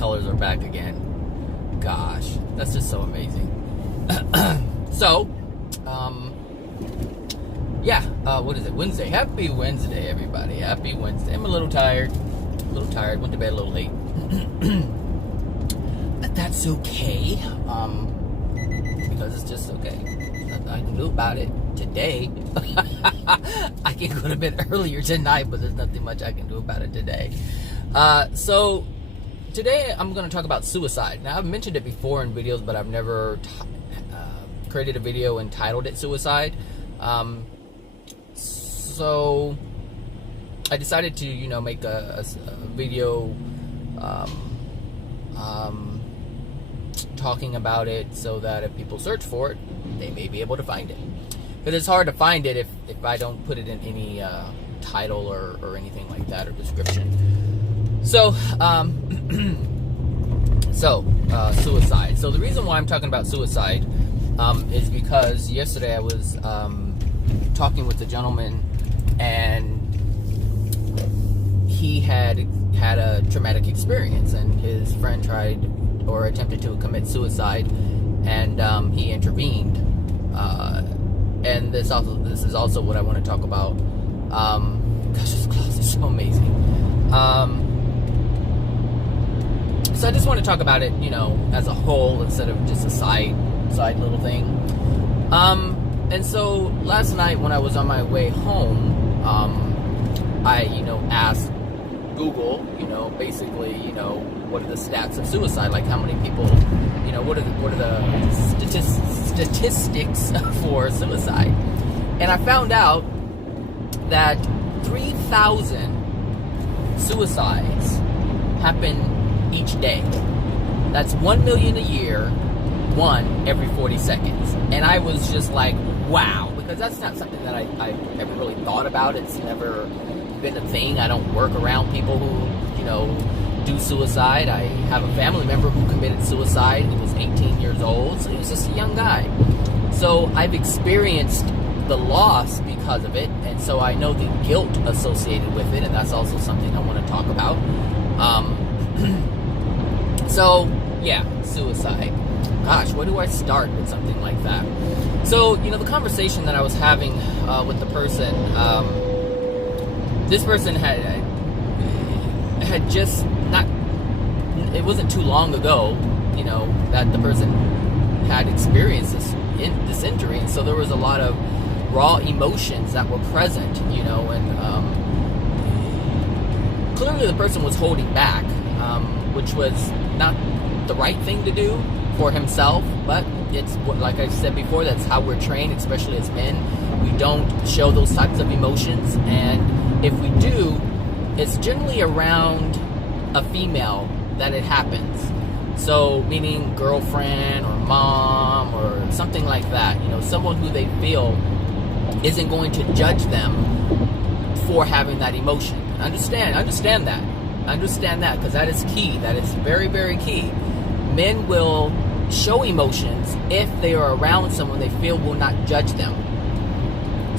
colors are back again. Gosh, that's just so amazing. So, yeah, what is it? Wednesday. Happy Wednesday, everybody. Happy Wednesday. I'm a little tired. Went to bed a little late. But that's okay. Because it's just okay. Nothing I can do about it today. I can go to bed earlier tonight, but there's nothing much I can do about it today. So today I'm going to talk about suicide. Now, I've mentioned it before in videos, but I've never created a video and titled it Suicide. So I decided to, make a video talking about it so that if people search for it, they may be able to find it. Because it's hard to find it if I don't put it in any title or anything like that, or description. So, suicide. So the reason why I'm talking about suicide is because yesterday I was talking with a gentleman, and he had a traumatic experience, and his friend tried or attempted to commit suicide, and he intervened. And this is also what I want to talk about. Gosh, this class is so amazing. So I just want to talk about it, as a whole instead of just a side little thing. And so last night when I was on my way home, I, asked Google, basically, what are the stats of suicide? Like, how many people, what are the statistics for suicide? And I found out that 3,000 suicides happen each day. That's 1 million a year, one every 40 seconds. And I was just like, wow, because that's not something that I ever really thought about. It's never been a thing. I don't work around people who, do suicide. I have a family member who committed suicide. He was 18 years old, so he was just a young guy. So I've experienced the loss because of it, and so I know the guilt associated with it, and that's also something I want to talk about. So, yeah, suicide. Gosh, where do I start with something like that? So, the conversation that I was having with the person, this person had just not, it wasn't too long ago, that the person had experienced this injury, and so there was a lot of raw emotions that were present, and clearly the person was holding back, which was not the right thing to do for himself, but it's, like I said before, that's how we're trained, especially as men. We don't show those types of emotions, and if we do, it's generally around a female that it happens. So, meaning girlfriend or mom or something like that, someone who they feel isn't going to judge them for having that emotion. Understand that, because that is key. That is very, very key. Men will show emotions if they are around someone they feel will not judge them.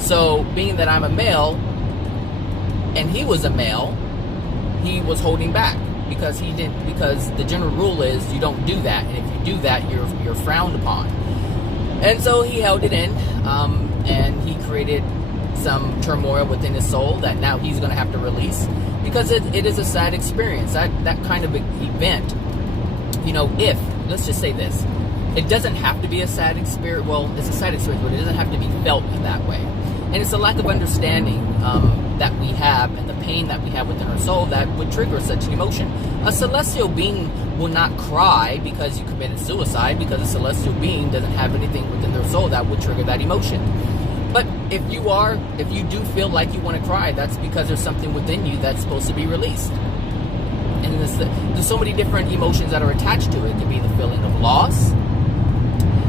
So, being that I'm a male and he was a male, he was holding back because the general rule is you don't do that, and if you do that, you're frowned upon. And so he held it in, and he created some turmoil within his soul that now he's going to have to release, because it is a sad experience. That kind of event, if, let's just say this, it doesn't have to be a sad experience. Well, it's a sad experience, but it doesn't have to be felt in that way. And it's a lack of understanding that we have, and the pain that we have within our soul that would trigger such an emotion. A celestial being will not cry because you committed suicide, because a celestial being doesn't have anything within their soul that would trigger that emotion. But if you do feel like you want to cry, that's because there's something within you that's supposed to be released. And there's so many different emotions that are attached to it. It could be the feeling of loss.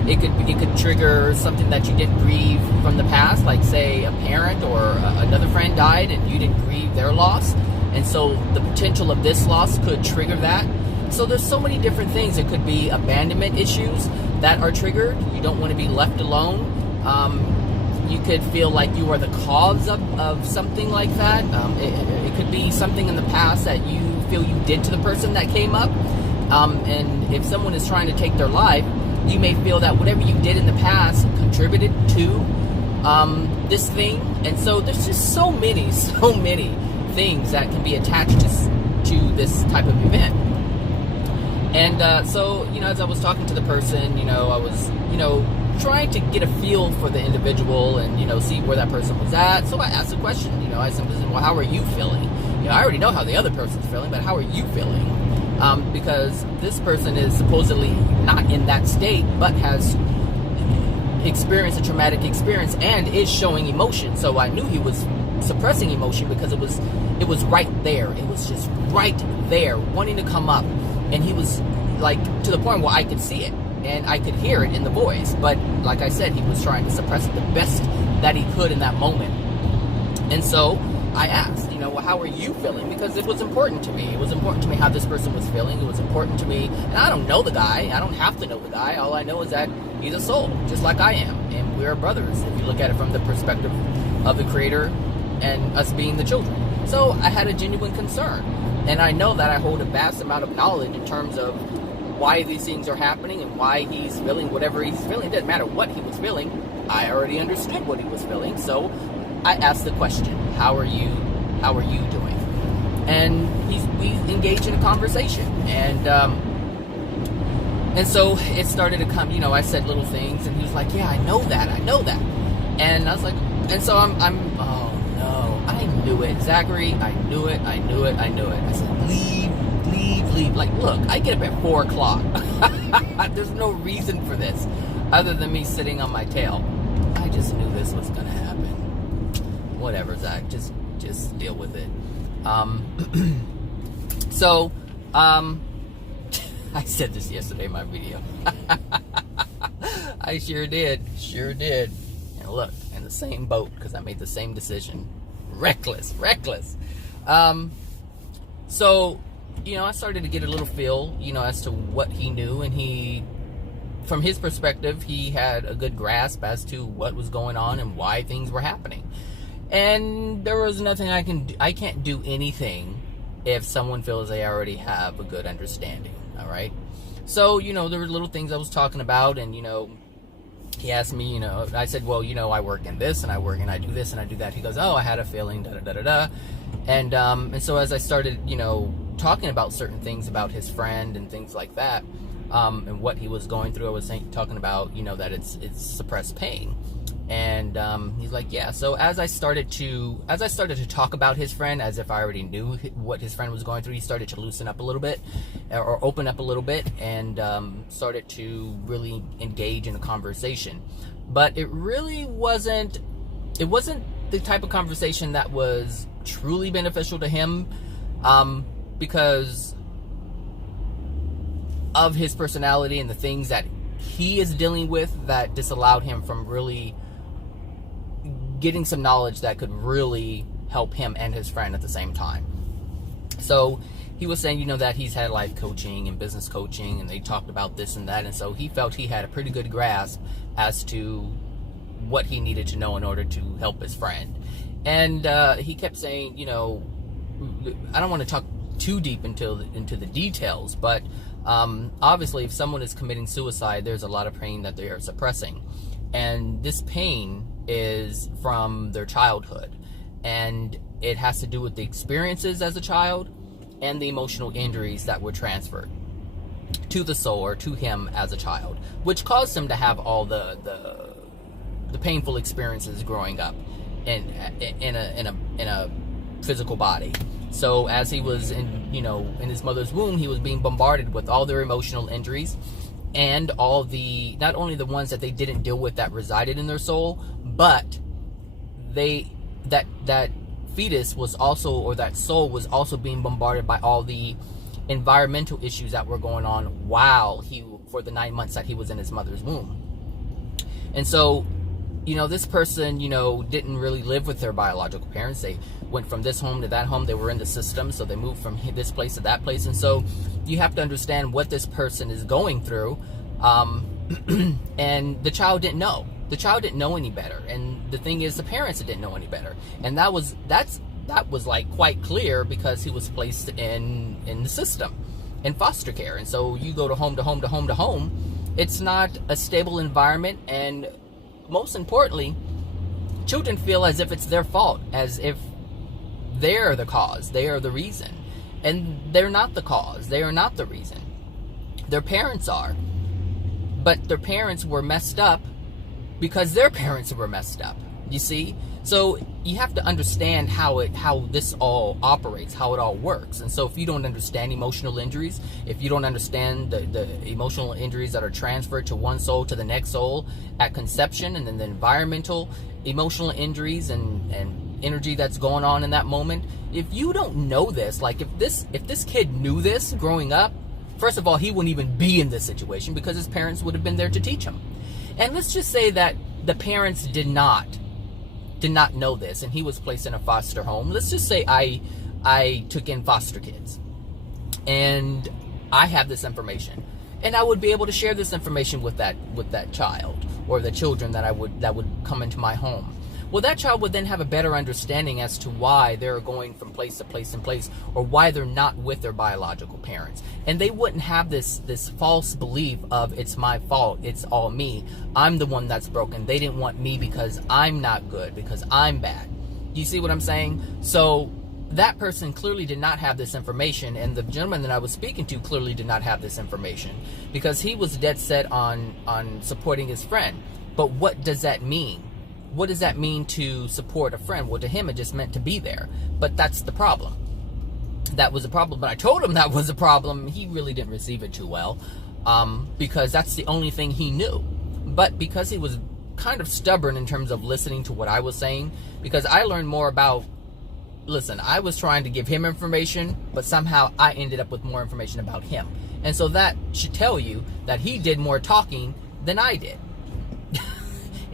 It could trigger something that you didn't grieve from the past, like say a parent or another friend died and you didn't grieve their loss, and so the potential of this loss could trigger that. So there's so many different things. It could be abandonment issues that are triggered. You don't want to be left alone. You could feel like you are the cause of something like that. It could be something in the past that you feel you did to the person that came up. And if someone is trying to take their life, you may feel that whatever you did in the past contributed to this thing. And so there's just so many things that can be attached to this type of event. And so, as I was talking to the person, I was, trying to get a feel for the individual and, see where that person was at. So I asked a question, I simply said, well, how are you feeling? I already know how the other person's feeling, but how are you feeling? Because this person is supposedly not in that state, but has experienced a traumatic experience and is showing emotion. So I knew he was suppressing emotion because it was right there. It was just right there, wanting to come up. And he was like to the point where I could see it and I could hear it in the voice. But like I said, he was trying to suppress it the best that he could in that moment. And so I asked, well, how are you feeling? Because it was important to me. It was important to me how this person was feeling. It was important to me. And I don't know the guy. I don't have to know the guy. All I know is that he's a soul, just like I am. And we're brothers, if you look at it from the perspective of the Creator and us being the children. So I had a genuine concern. And I know that I hold a vast amount of knowledge in terms of why these things are happening and why he's feeling whatever he's feeling. It doesn't matter what he was feeling. I already understood what he was feeling. So I asked the question, how are you doing? And we engaged in a conversation. And so it started to come, I said little things and he was like, yeah, I know that. And I was like, and so I'm oh no, I knew it, Zachary, I knew it. I said, leave. Like, look, I get up at 4 o'clock. There's no reason for this other than me sitting on my tail. I just knew this was going to happen. Whatever, Zach, just deal with it. So, I said this yesterday in my video. I sure did. And look, in the same boat, because I made the same decision. Reckless. So, I started to get a little feel, as to what he knew, and from his perspective, he had a good grasp as to what was going on and why things were happening. And there was nothing I can do. I can't do anything if someone feels they already have a good understanding, all right? So, there were little things I was talking about, and, he asked me, I said, well, I work in this, and I do this, and I do that. He goes, oh, I had a feeling, da-da-da-da-da. And so as I started, talking about certain things about his friend and things like that, and what he was going through, I was talking about, that it's suppressed pain. And he's like, yeah. So as I started to talk about his friend, as if I already knew what his friend was going through, he started to loosen up a little bit, or open up a little bit, and started to really engage in a conversation. But it really wasn't the type of conversation that was truly beneficial to him, because of his personality and the things that he is dealing with that disallowed him from really getting some knowledge that could really help him and his friend at the same time. So he was saying, that he's had life coaching and business coaching, and they talked about this and that, and so he felt he had a pretty good grasp as to what he needed to know in order to help his friend. And he kept saying, I don't want to talk too deep into the details, but obviously if someone is committing suicide, there's a lot of pain that they are suppressing, and this pain is from their childhood, and it has to do with the experiences as a child and the emotional injuries that were transferred to the soul or to him as a child, which caused him to have all the painful experiences growing up in a physical body. So as he was in his mother's womb, he was being bombarded with all their emotional injuries, and all not only the ones that they didn't deal with that resided in their soul, but that fetus was also, or that soul was also being bombarded by all the environmental issues that were going on for the 9 months that he was in his mother's womb. And so, this person, didn't really live with their biological parents. They went from this home to that home. They were in the system, so they moved from this place to that place. And so you have to understand what this person is going through. And the child didn't know. The child didn't know any better. And the thing is, the parents didn't know any better. And that was like quite clear because he was placed in the system. in foster care. And so you go to home to home to home to home. It's not a stable environment, and most importantly, children feel as if it's their fault, as if they're the cause, they are the reason. And they're not the cause, they are not the reason. Their parents are. But their parents were messed up because their parents were messed up. You see? So you have to understand how this all operates, how it all works. And so if you don't understand emotional injuries, if you don't understand the emotional injuries that are transferred to one soul to the next soul at conception, and then the environmental emotional injuries and energy that's going on in that moment, if you don't know this, like if this kid knew this growing up, first of all, he wouldn't even be in this situation because his parents would have been there to teach him. And let's just say that the parents did not know this, and he was placed in a foster home. Let's just say I took in foster kids, and I have this information, and I would be able to share this information with that child or the children that would come into my home. Well, that child would then have a better understanding as to why they're going from place to place and place, or why they're not with their biological parents. And they wouldn't have this false belief of, it's my fault, it's all me, I'm the one that's broken, they didn't want me because I'm not good, because I'm bad. You see what I'm saying? So that person clearly did not have this information, and the gentleman that I was speaking to clearly did not have this information, because he was dead set on supporting his friend. But what does that mean? What does that mean to support a friend? Well, to him, it just meant to be there. But that's the problem. That was a problem. But I told him that was a problem. He really didn't receive it too well, because that's the only thing he knew. But because he was kind of stubborn in terms of listening to what I was saying, because I learned more about, listen, I was trying to give him information, but somehow I ended up with more information about him. And so that should tell you that he did more talking than I did.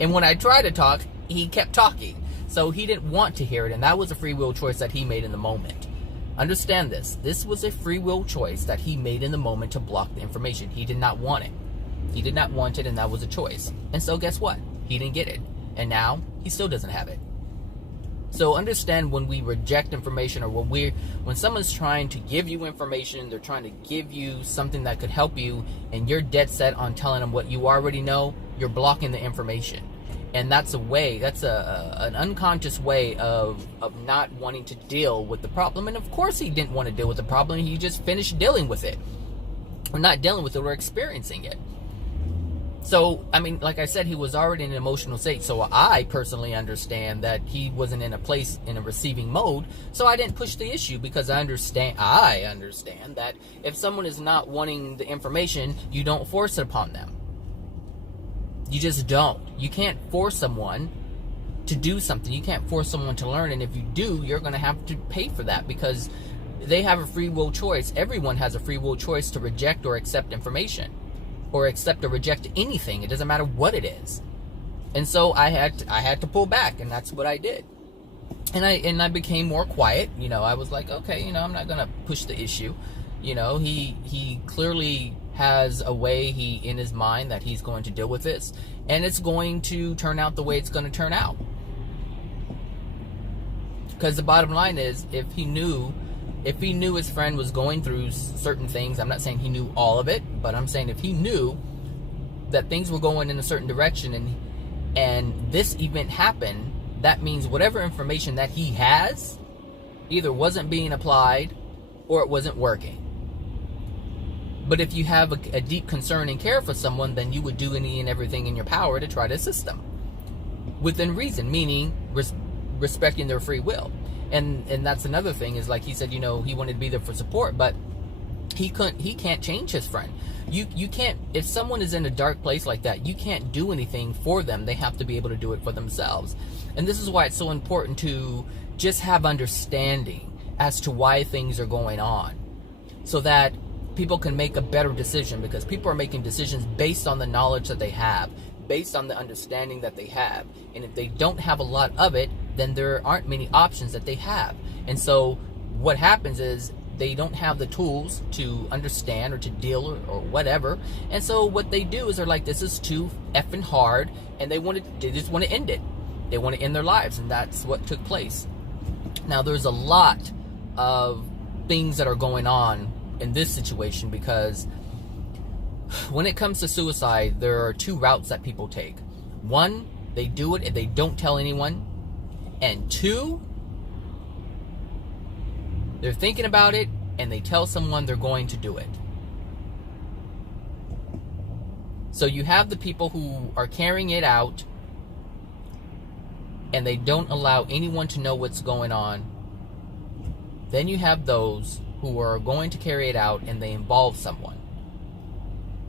And when I tried to talk, he kept talking. So he didn't want to hear it, and that was a free will choice that he made in the moment. Understand this. This was a free will choice that he made in the moment to block the information. He did not want it. He did not want it, and that was a choice. And so guess what? He didn't get it. And now he still doesn't have it. So understand, when we reject information, or when someone's trying to give you information, they're trying to give you something that could help you, and you're dead set on telling them what you already know, you're blocking the information. And that's an unconscious way of not wanting to deal with the problem. And of course he didn't want to deal with the problem. He just finished dealing with it. Or not dealing with it, or experiencing it. So, I mean, like I said, he was already in an emotional state. So I personally understand that he wasn't in a receiving mode. So I didn't push the issue, because I understand that if someone is not wanting the information, you don't force it upon them. You just don't. You can't force someone to do something. You can't force someone to learn. And if you do, you're going to have to pay for that, because they have a free will choice. Everyone has a free will choice to reject or accept information, or accept or reject anything. It doesn't matter what it is. And so I had to pull back, and that's what I did. And I became more quiet. I was like, okay, I'm not going to push the issue. He clearly has a way in his mind that he's going to deal with this, and it's going to turn out the way it's going to turn out. Because the bottom line is, if he knew his friend was going through certain things, I'm not saying he knew all of it, but I'm saying if he knew that things were going in a certain direction, and this event happened, that means whatever information that he has either wasn't being applied or it wasn't working. But if you have a deep concern and care for someone, then you would do any and everything in your power to try to assist them within reason, meaning respecting their free will. And that's another thing, is like he said, he wanted to be there for support, but he can't change his friend. You can't, if someone is in a dark place like that, you can't do anything for them. They have to be able to do it for themselves. And this is why it's so important to just have understanding as to why things are going on, so that people can make a better decision, because people are making decisions based on the knowledge that they have, based on the understanding that they have. And if they don't have a lot of it, then there aren't many options that they have. And so what happens is, they don't have the tools to understand or to deal or whatever. And so what they do is, they're like, this is too effing hard, and they just want to end it. They want to end their lives, and that's what took place. Now, there's a lot of things that are going on in this situation, because when it comes to suicide, there are two routes that people take. One, they do it and they don't tell anyone. And two, they're thinking about it and they tell someone they're going to do it. So you have the people who are carrying it out and they don't allow anyone to know what's going on. Then you have those who are going to carry it out and they involve someone.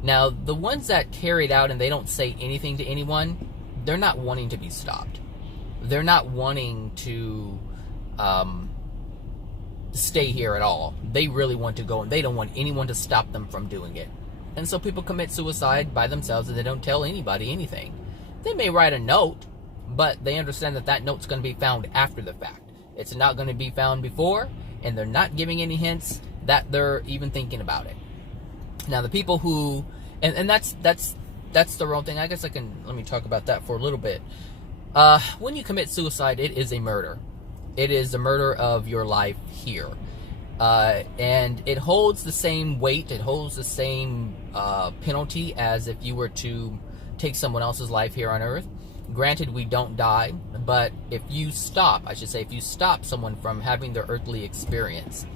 Now, the ones that carry it out and they don't say anything to anyone, they're not wanting to be stopped. They're not wanting to stay here at all. They really want to go and they don't want anyone to stop them from doing it. And so people commit suicide by themselves and they don't tell anybody anything. They may write a note, but they understand that that note's going to be found after the fact. It's not going to be found before, and they're not giving any hints that they're even thinking about it. Now, the people who, and that's the wrong thing. I guess let me talk about that for a little bit. When you commit suicide, it is a murder. It is the murder of your life here. And it holds the same weight, it holds the same penalty as if you were to take someone else's life here on Earth. Granted, we don't die, but if you stop someone from having their earthly experience,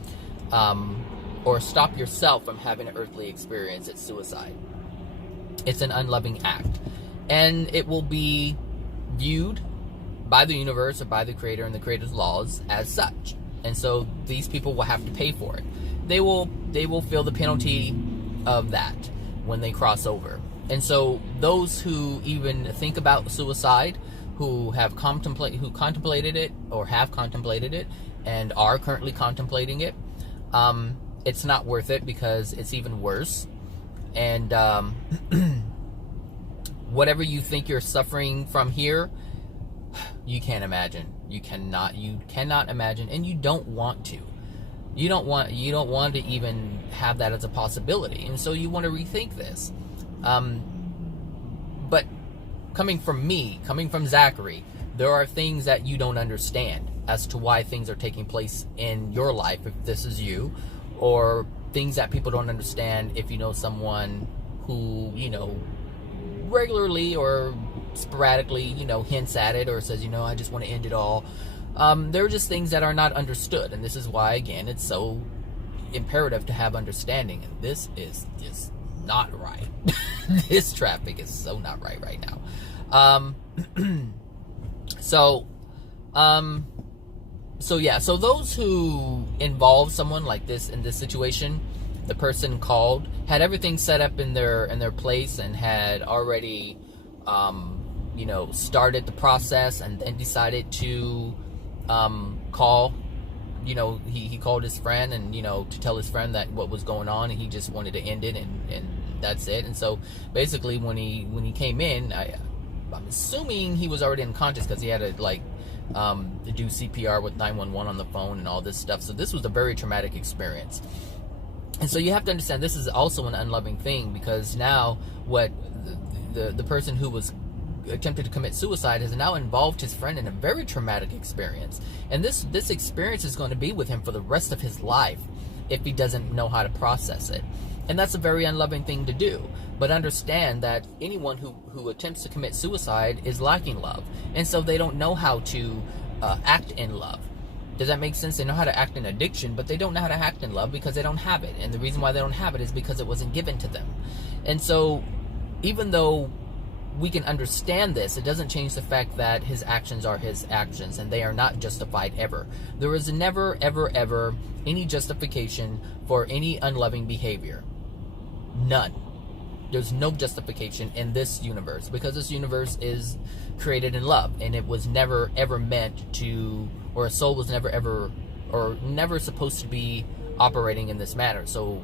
or stop yourself from having an earthly experience, it's suicide. It's an unloving act. And it will be viewed by the universe or by the Creator and the Creator's laws as such. And so these people will have to pay for it. They will feel the penalty of that when they cross over. And so those who even think about suicide, who contemplated it or have contemplated it and are currently contemplating it, it's not worth it because it's even worse. And whatever you think you're suffering from here, you can't imagine. You cannot imagine, and you don't want to. You don't want to even have that as a possibility, and so you want to rethink this. But coming from Zachary, there are things that you don't understand as to why things are taking place in your life, if this is you, or things that people don't understand if you know someone who, regularly or sporadically, hints at it or says, I just want to end it all. There are just things that are not understood, and this is why, again, it's so imperative to have understanding, and this is just not right. This traffic is so not right now. So those who involve someone like this in this situation, the person called had everything set up in their place and had already started the process, and then decided to call. He called his friend and to tell his friend that what was going on, and he just wanted to end it, and that's it. And so basically when he came in, I'm assuming he was already unconscious because he had to do CPR with 911 on the phone and all this stuff. So this was a very traumatic experience. And so you have to understand this is also an unloving thing, because now what the person who was attempted to commit suicide has now involved his friend in a very traumatic experience, and this experience is going to be with him for the rest of his life if he doesn't know how to process it. And that's a very unloving thing to do. But understand that anyone who attempts to commit suicide is lacking love, and so they don't know how to act in love. Does that make sense? They know how to act in addiction, but they don't know how to act in love because they don't have it. And the reason why they don't have it is because it wasn't given to them. And so even though we can understand this, it doesn't change the fact that his actions are his actions, and they are not justified ever. There is never, ever, ever any justification for any unloving behavior. None. There's no justification in this universe, because this universe is created in love, and it was never, ever meant to, or a soul was never, ever, or never supposed to be operating in this manner. So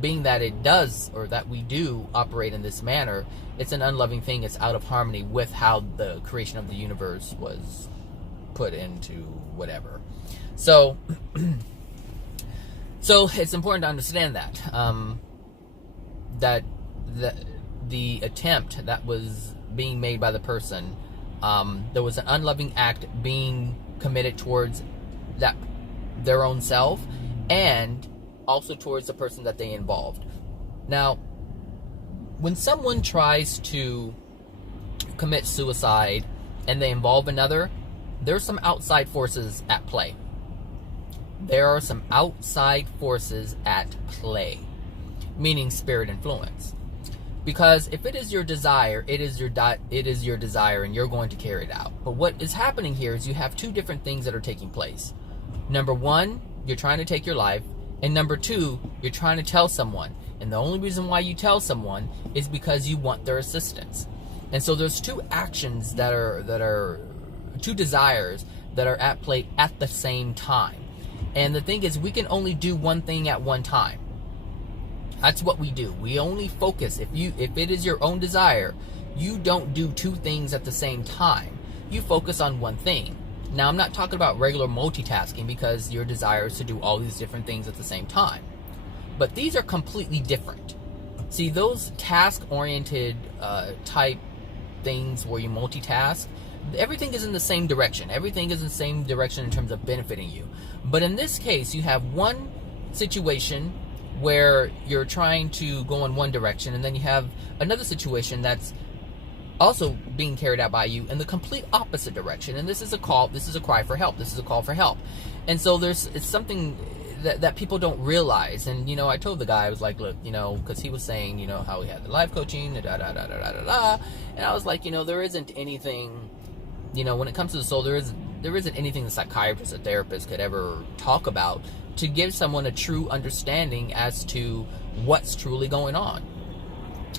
being that it does, or that we do operate in this manner, it's an unloving thing. It's out of harmony with how the creation of the universe was put into whatever. So it's important to understand that that the attempt that was being made by the person, there was an unloving act being committed towards that their own self, and also towards the person that they involved. Now, when someone tries to commit suicide and they involve another, there's some outside forces at play. There are some outside forces at play, meaning spirit influence. Because if it is your desire, it is your desire, and you're going to carry it out. But what is happening here is you have two different things that are taking place. Number one, you're trying to take your life, and number two, you're trying to tell someone. And the only reason why you tell someone is because you want their assistance. And so there's two actions that are two desires that are at play at the same time. And the thing is, we can only do one thing at one time. That's what we do. We only focus. If it is your own desire, you don't do two things at the same time. You focus on one thing. Now, I'm not talking about regular multitasking, because your desire is to do all these different things at the same time. But these are completely different. See, those task-oriented type things where you multitask, everything is in the same direction. Everything is in the same direction in terms of benefiting you. But in this case, you have one situation where you're trying to go in one direction, and then you have another situation that's also being carried out by you in the complete opposite direction. And this is a call, this is a cry for help, this is a call for help. And so it's something that people don't realize. And, I told the guy, I was like, look, because he was saying, how he had the life coaching, and I was like, there isn't anything, when it comes to the soul, there isn't anything the psychiatrist or therapist could ever talk about to give someone a true understanding as to what's truly going on.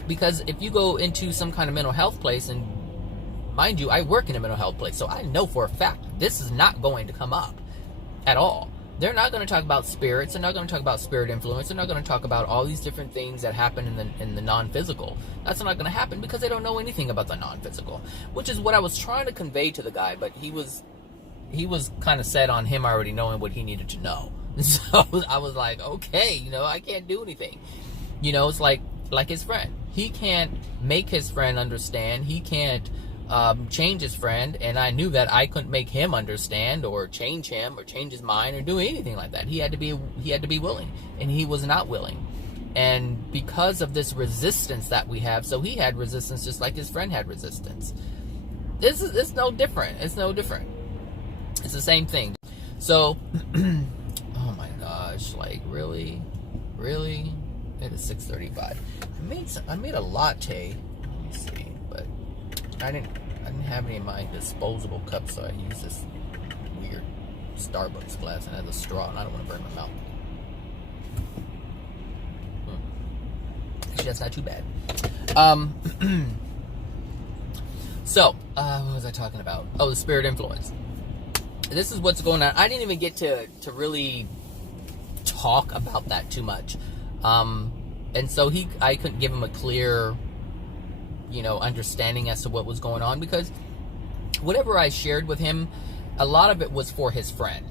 Because if you go into some kind of mental health place, and mind you, I work in a mental health place, so I know for a fact this is not going to come up at all. They're not going to talk about spirits. They're not going to talk about spirit influence. They're not going to talk about all these different things that happen in the non-physical. That's not going to happen because they don't know anything about the non-physical, which is what I was trying to convey to the guy. But he was kind of set on him already knowing what he needed to know. So I was like, okay, I can't do anything. It's like his friend. He can't make his friend understand. He can't change his friend, and I knew that I couldn't make him understand or change him or change his mind or do anything like that. He had to be willing, and he was not willing. And because of this resistance that we have, so he had resistance just like his friend had resistance. It's no different. It's no different. It's the same thing. So, oh my gosh, like really? It is 6:35. I made a latte. Let me see, but I didn't have any of my disposable cups, so I used this weird Starbucks glass and it has a straw, and I don't want to burn my mouth. Actually, that's not too bad. So, what was I talking about? Oh, the spirit influence. This is what's going on. I didn't even get to really talk about that too much. And so I couldn't give him a clear, understanding as to what was going on, because whatever I shared with him, a lot of it was for his friend.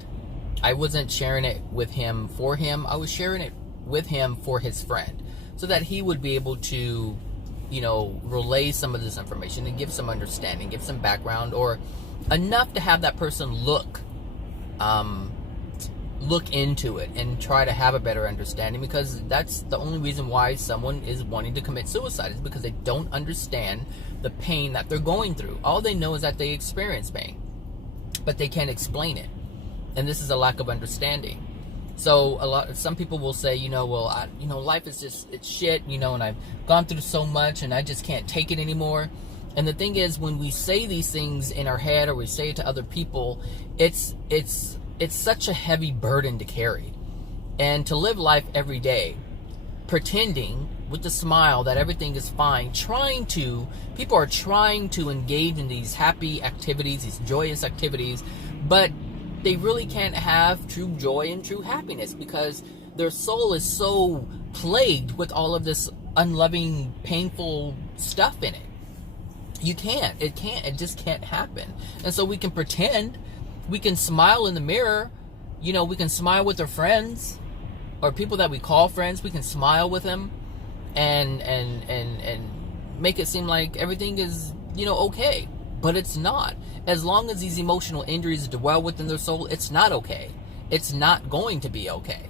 I wasn't sharing it with him for him. I was sharing it with him for his friend, so that he would be able to, relay some of this information and give some understanding, give some background, or enough to have that person look into it and try to have a better understanding, because that's the only reason why someone is wanting to commit suicide, is because they don't understand the pain that they're going through. All they know is that they experience pain, but they can't explain it, and this is a lack of understanding. So some people will say, life is it's shit, and I've gone through so much and I just can't take it anymore. And the thing is, when we say these things in our head, or we say it to other people, it's such a heavy burden to carry. And to live life every day pretending with a smile that everything is fine, people are trying to engage in these happy activities, these joyous activities, but they really can't have true joy and true happiness, because their soul is so plagued with all of this unloving, painful stuff in it. It just can't happen. And so we can pretend, we can smile in the mirror, we can smile with our friends or people that we call friends. We can smile with them and make it seem like everything is, okay, but it's not. As long as these emotional injuries dwell within their soul, it's not okay. It's not going to be okay.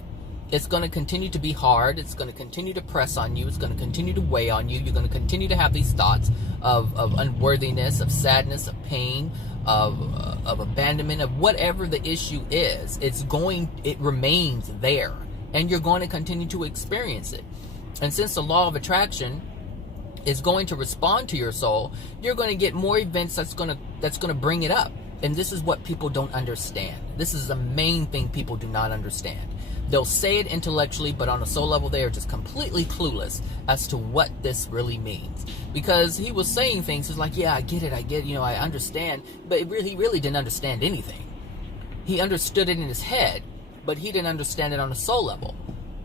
It's going to continue to be hard. It's going to continue to press on you. It's going to continue to weigh on you. You're going to continue to have these thoughts of unworthiness, of sadness, of pain, of abandonment, of whatever the issue is. It remains there, and you're going to continue to experience it. And since the law of attraction is going to respond to your soul, you're going to get more events that's going to bring it up. And this is what people don't understand. This is the main thing people do not understand. They'll say it intellectually, but on a soul level, they are just completely clueless as to what this really means. Because he was saying things, he's like, yeah, I get it, I understand. But he really didn't understand anything. He understood it in his head, but he didn't understand it on a soul level.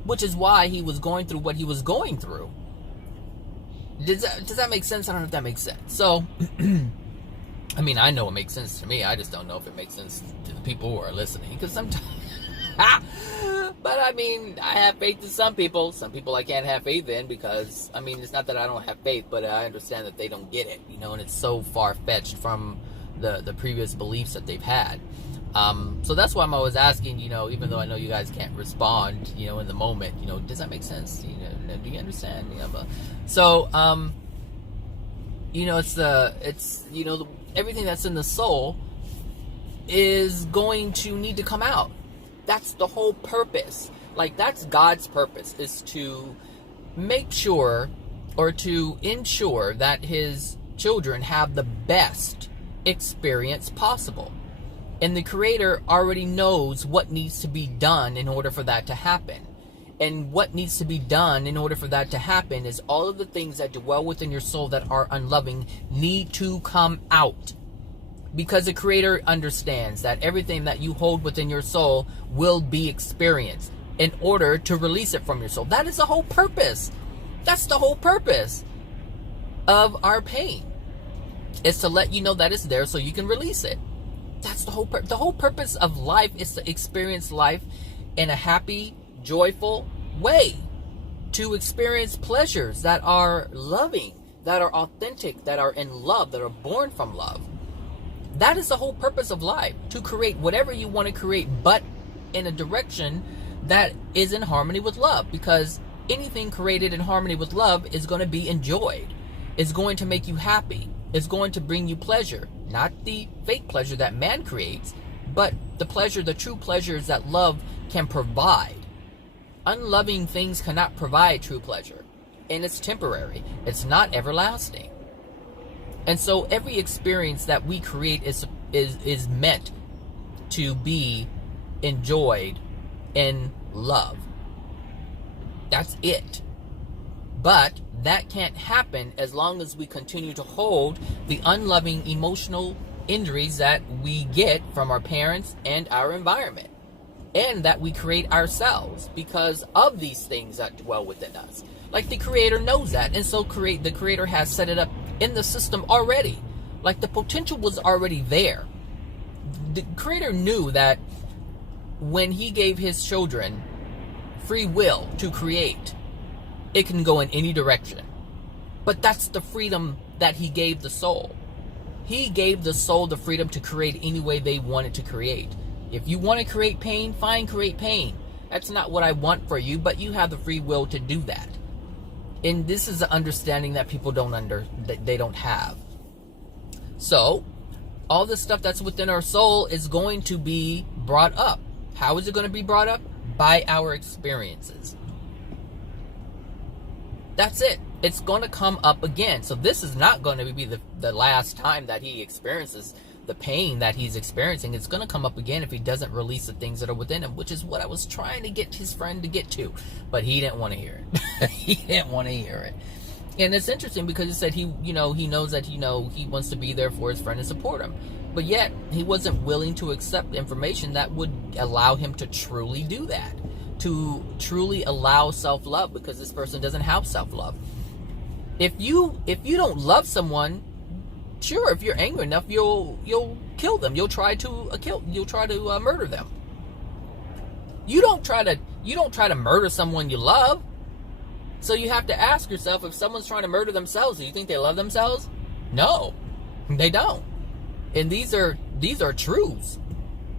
Which is why he was going through what he was going through. Does that make sense? I don't know if that makes sense. So, I mean, I know it makes sense to me. I just don't know if it makes sense to the people who are listening. Because sometimes... But I mean, I have faith in some people. Some people I can't have faith in because, I mean, it's not that I don't have faith, but I understand that they don't get it, and it's so far-fetched from the previous beliefs that they've had. So that's why I'm always asking, even though I know you guys can't respond, in the moment, does that make sense? Do you understand? So, everything that's in the soul is going to need to come out. That's the whole purpose. Like, that's God's purpose, is to make sure or to ensure that his children have the best experience possible. And the Creator already knows what needs to be done in order for that to happen. And what needs to be done in order for that to happen is all of the things that dwell within your soul that are unloving need to come out. Because the Creator understands that everything that you hold within your soul will be experienced in order to release it from your soul. That is the whole purpose. That's the whole purpose of our pain. It's to let you know that it's there so you can release it. That's the whole purpose. The whole purpose of life is to experience life in a happy, joyful way. To experience pleasures that are loving, that are authentic, that are in love, that are born from love. That is the whole purpose of life, to create whatever you want to create, but in a direction that is in harmony with love. Because anything created in harmony with love is going to be enjoyed. It's going to make you happy. It's going to bring you pleasure. Not the fake pleasure that man creates, but the pleasure, the true pleasures that love can provide. Unloving things cannot provide true pleasure. And it's temporary. It's not everlasting. And so every experience that we create is meant to be enjoyed in love. That's it. But that can't happen as long as we continue to hold the unloving emotional injuries that we get from our parents and our environment. And that we create ourselves because of these things that dwell within us. Like, the Creator knows that. And so the Creator has set it up in the system already. Like, the potential was already there. The Creator knew that when he gave his children free will to create, it can go in any direction. But that's the freedom that he gave the soul. He gave the soul the freedom to create any way they wanted to create. If you want to create pain, fine, create pain. That's not what I want for you, but you have the free will to do that. And this is the understanding that people they don't have. So, all the stuff that's within our soul is going to be brought up. How is it going to be brought up? By our experiences. That's it. It's going to come up again. So this is not going to be the last time that he experiences the pain that he's experiencing. It's going to come up again if he doesn't release the things that are within him, which is what I was trying to get his friend to get to. But he didn't want to hear it. He didn't want to hear it. And it's interesting because he said he knows that, he wants to be there for his friend and support him. But yet, he wasn't willing to accept information that would allow him to truly do that. To truly allow self-love, because this person doesn't have self-love. If you don't love someone, sure, if you're angry enough, you'll kill them. You'll try to murder them. You don't try to murder someone you love. So you have to ask yourself, if someone's trying to murder themselves, do you think they love themselves? No, they don't. And these are truths.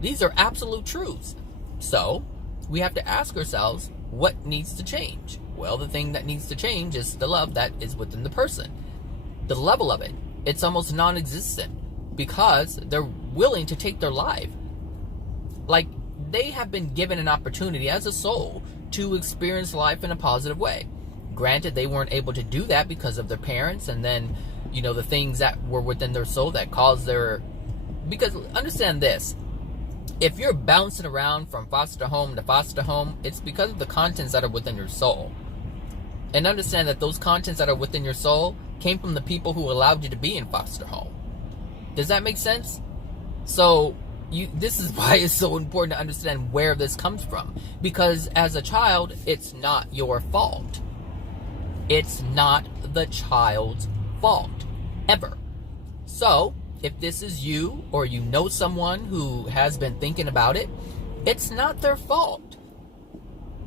These are absolute truths. So we have to ask ourselves, what needs to change? Well, the thing that needs to change is the love that is within the person. The level of it, it's almost non-existent because they're willing to take their life. Like, they have been given an opportunity as a soul to experience life in a positive way. Granted, they weren't able to do that because of their parents, and then, you know, the things that were within their soul that caused their... Because, understand this, if you're bouncing around from foster home to foster home, it's because of the contents that are within your soul. And understand that those contents that are within your soul came from the people who allowed you to be in foster home. Does that make sense? So, this is why it's so important to understand where this comes from. Because as a child, it's not your fault. It's not the child's fault. Ever. So, if this is you, or you know someone who has been thinking about it, it's not their fault.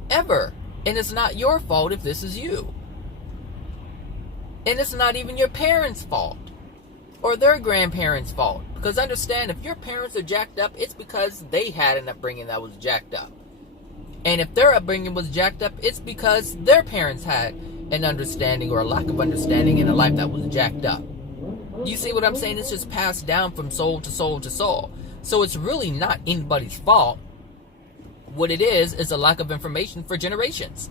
Ever. And it's not your fault if this is you. And it's not even your parents' fault. Or their grandparents' fault. Because understand, if your parents are jacked up, it's because they had an upbringing that was jacked up. And if their upbringing was jacked up, it's because their parents had an understanding or a lack of understanding in a life that was jacked up. You see what I'm saying? It's just passed down from soul to soul to soul. So it's really not anybody's fault. What it is a lack of information for generations.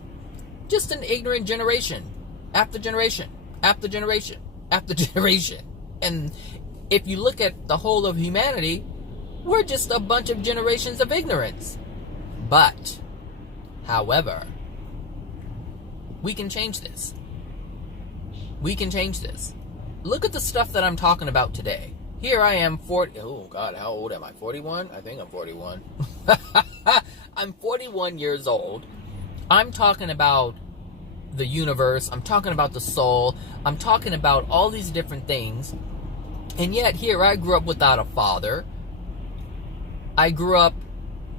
Just an ignorant generation. After generation. After generation. After generation. And if you look at the whole of humanity, we're just a bunch of generations of ignorance. But, however, we can change this. We can change this. Look at the stuff that I'm talking about today. Here I am, oh God, how old am I? 41? I think I'm 41. I'm 41 years old. I'm talking about the universe. I'm talking about the soul. I'm talking about all these different things. And yet here I grew up without a father. I grew up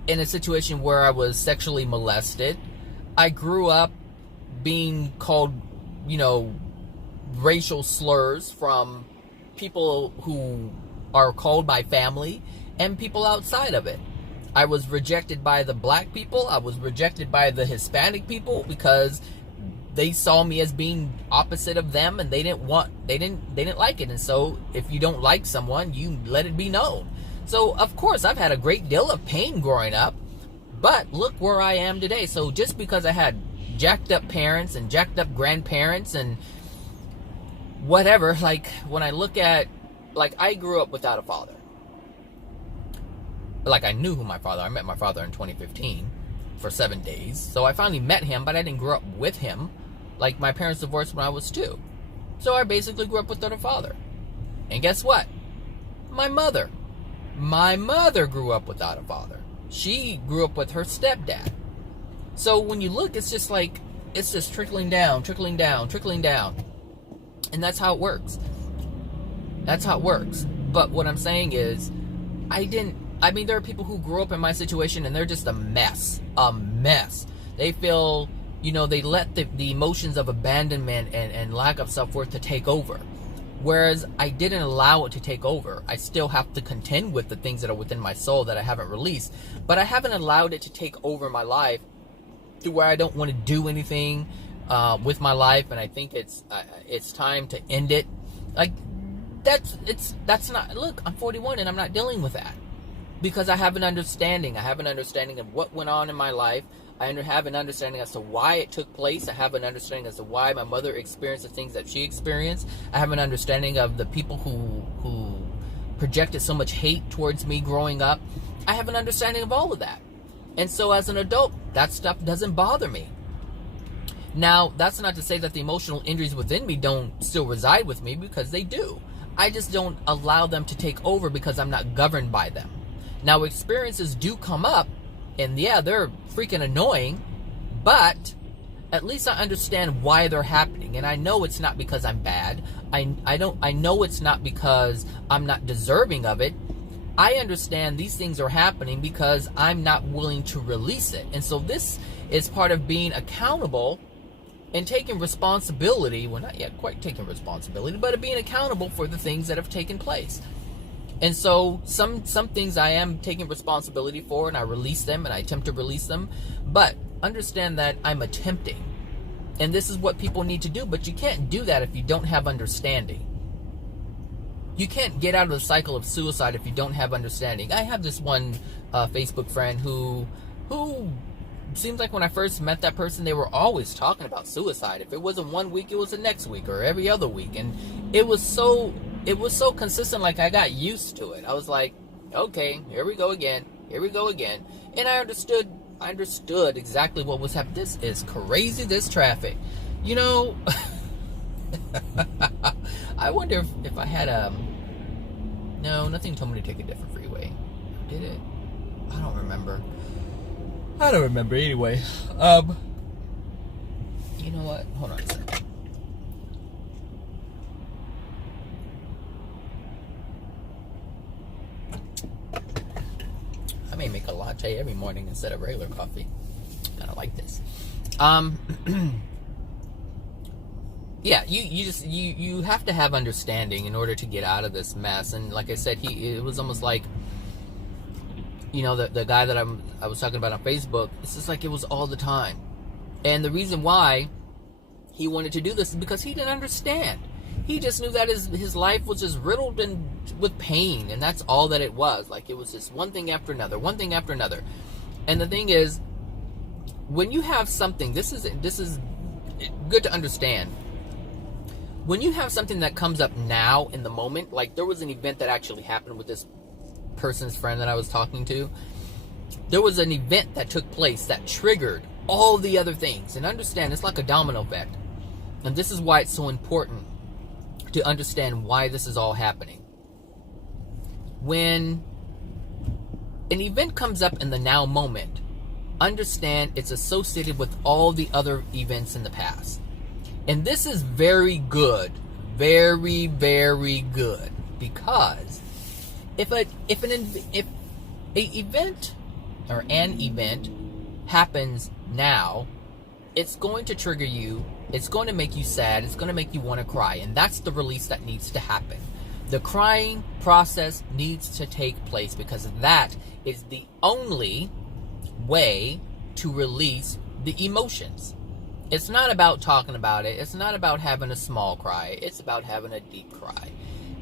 in a situation where I was sexually molested. I grew up being called, you know, racial slurs from people who are called my family and people outside of it. I was rejected by the black people. I was rejected by the Hispanic people because they saw me as being opposite of them, and they didn't like it. And so if you don't like someone, you let it be known. So of course I've had a great deal of pain growing up, but look where I am today. So just because I had jacked up parents and jacked up grandparents and whatever, like when I look at, like, I grew up without a father. Like, I knew who my father, I met my father in 2015 for 7 days. So I finally met him, but I didn't grow up with him. Like, my parents divorced when I was 2. So I basically grew up without a father. And guess what? My mother grew up without a father. She grew up with her stepdad. So when you look, it's just like, it's just trickling down, trickling down, trickling down. And that's how it works. That's how it works. But what I'm saying is, there are people who grew up in my situation and they're just a mess. A mess. They feel, you know, they let the emotions of abandonment and lack of self-worth to take over. Whereas I didn't allow it to take over. I still have to contend with the things that are within my soul that I haven't released. But I haven't allowed it to take over my life to where I don't want to do anything with my life, and I think it's time to end it. Like, that's not, look, I'm 41 and I'm not dealing with that. Because I have an understanding. I have an understanding of what went on in my life. I have an understanding as to why it took place. I have an understanding as to why my mother experienced the things that she experienced. I have an understanding of the people who projected so much hate towards me growing up. I have an understanding of all of that. And so as an adult, that stuff doesn't bother me. Now, that's not to say that the emotional injuries within me don't still reside with me, because they do. I just don't allow them to take over because I'm not governed by them. Now, experiences do come up, and yeah, they're freaking annoying, but at least I understand why they're happening. And I know it's not because I'm bad. I know it's not because I'm not deserving of it. I understand these things are happening because I'm not willing to release it. And so this is part of being accountable and taking responsibility. Well, not yet quite taking responsibility, but being accountable for the things that have taken place. And so some things I am taking responsibility for, and I release them, and I attempt to release them. But understand that I'm attempting. And this is what people need to do, but you can't do that if you don't have understanding. You can't get out of the cycle of suicide if you don't have understanding. I have this one Facebook friend who seems like when I first met that person, they were always talking about suicide. If it wasn't one week, it was the next week or every other week. And it was so consistent, like I got used to it. I was like, okay, here we go again. Here we go again. And I understood exactly what was happening. This is crazy, this traffic. You know, I wonder if I had no, nothing told me to take a different freeway. Did it? I don't remember. Anyway. You know what? Hold on a second. I may make a latte every morning instead of regular coffee. Kinda like this. Yeah, you have to have understanding in order to get out of this mess. And like I said, it was almost like, you know, the guy that I was talking about on Facebook. It's just like it was all the time. And the reason why he wanted to do this is because he didn't understand. He just knew that his life was just riddled with pain, and that's all that it was. Like, it was just one thing after another, one thing after another. And the thing is, when you have something, this is good to understand. When you have something that comes up now in the moment, like there was an event that actually happened with this person's friend that I was talking to. There was an event that took place that triggered all the other things. And understand, it's like a domino effect. And this is why it's so important to understand why this is all happening. When an event comes up in the now moment, understand it's associated with all the other events in the past. And this is very good, very, very good, because if an event happens now, it's going to trigger you, it's going to make you sad, it's going to make you want to cry, and that's the release that needs to happen. The crying process needs to take place, because that is the only way to release the emotions. It's not about talking about it. It's not about having a small cry. It's about having a deep cry.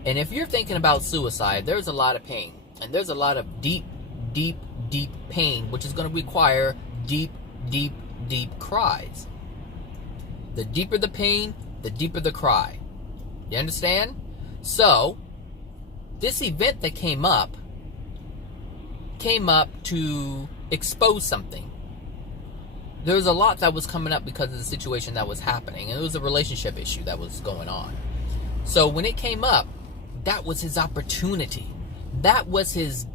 And if you're thinking about suicide, there's a lot of pain. And there's a lot of deep, deep, deep pain, which is going to require deep, deep, deep cries. The deeper the pain, the deeper the cry. You understand? So, this event that came up to expose something. There was a lot that was coming up because of the situation that was happening. And it was a relationship issue that was going on. So when it came up, that was his opportunity. That was his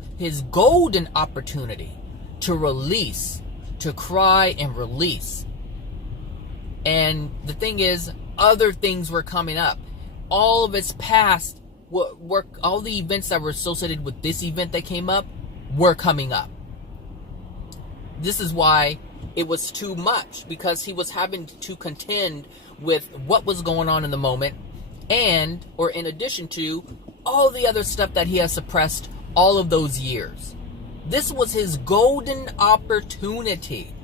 golden opportunity to release, to cry and release. And the thing is, other things were coming up. All of its past, all the events that were associated with this event that came up were coming up. This is why it was too much, because he was having to contend with what was going on in the moment, or in addition to all the other stuff that he has suppressed all of those years. This was his golden opportunity,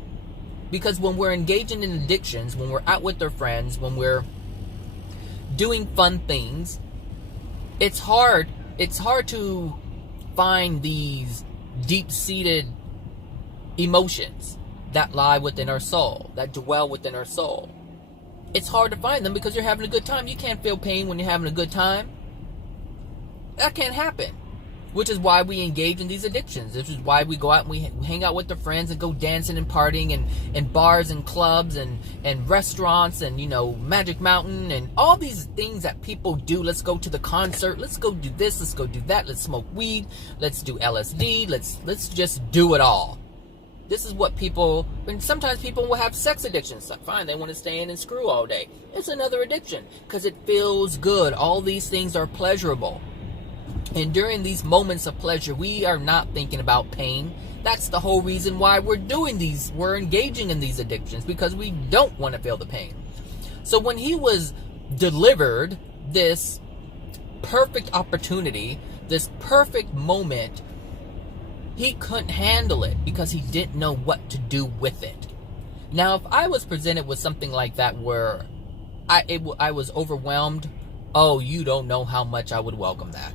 because when we're engaging in addictions, when we're out with our friends, when we're doing fun things, it's hard to find these deep-seated emotions that lie within our soul, that dwell within our soul. It's hard to find them because you're having a good time. You can't feel pain when you're having a good time. That can't happen. Which is why we engage in these addictions. This is why we go out and we hang out with our friends and go dancing and partying and bars and clubs and restaurants and, Magic Mountain and all these things that people do. Let's go to the concert. Let's go do this. Let's go do that. Let's smoke weed. Let's do LSD. Let's just do it all. This is what and sometimes people will have sex addictions. Fine, they want to stay in and screw all day. It's another addiction because it feels good. All these things are pleasurable. And during these moments of pleasure, we are not thinking about pain. That's the whole reason why we're engaging in these addictions, because we don't want to feel the pain. So when he was delivered this perfect opportunity, this perfect moment, he couldn't handle it because he didn't know what to do with it. Now, if I was presented with something like that where I was overwhelmed, oh, you don't know how much I would welcome that.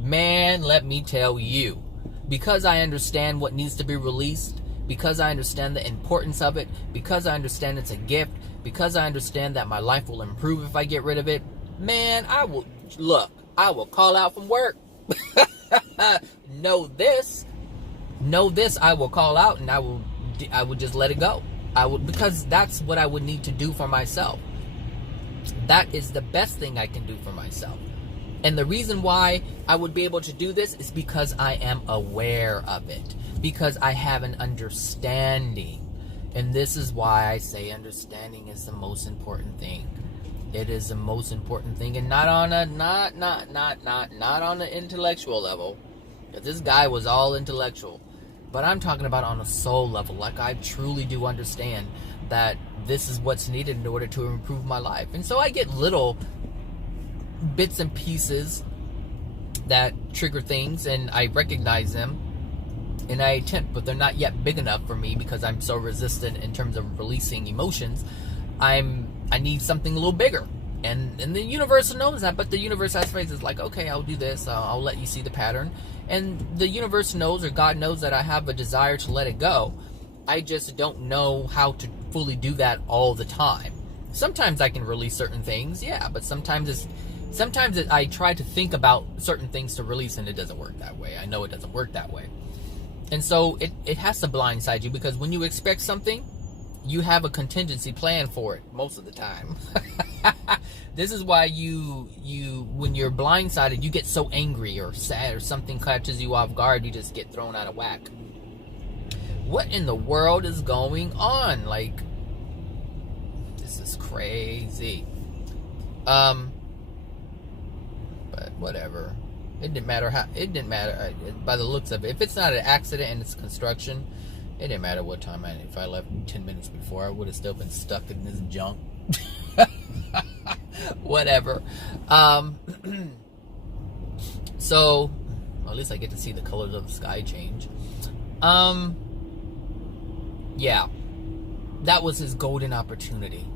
Man, let me tell you, because I understand what needs to be released, because I understand the importance of it, because I understand it's a gift, because I understand that my life will improve if I get rid of it, man, I will call out from work. Know this, I will call out, and I would just let it go. Because that's what I would need to do for myself. That is the best thing I can do for myself. And the reason why I would be able to do this is because I am aware of it. Because I have an understanding. And this is why I say understanding is the most important thing. It is the most important thing, and not on an intellectual level. This guy was all intellectual. But I'm talking about on a soul level. Like, I truly do understand that this is what's needed in order to improve my life. And so I get little bits and pieces that trigger things, and I recognize them, and I attempt, but they're not yet big enough for me because I'm so resistant in terms of releasing emotions. I need something a little bigger, and the universe knows that. But the universe has phases like, okay, I'll do this, I'll let you see the pattern, and the universe knows, or God knows, that I have a desire to let it go. I just don't know how to fully do that all the time. Sometimes I can release certain things, yeah, but sometimes I try to think about certain things to release, and it doesn't work that way. I know it doesn't work that way. And so it has to blindside you, because when you expect something, you have a contingency plan for it most of the time. This is why you when you're blindsided, you get so angry or sad, or something catches you off guard, you just get thrown out of whack. What in the world is going on? Like, this is crazy. But whatever. It didn't matter by the looks of it. If it's not an accident and it's construction, it didn't matter what time if I left 10 minutes before, I would have still been stuck in this junk. Whatever. So, well, at least I get to see the colors of the sky change. Yeah. That was his golden opportunity.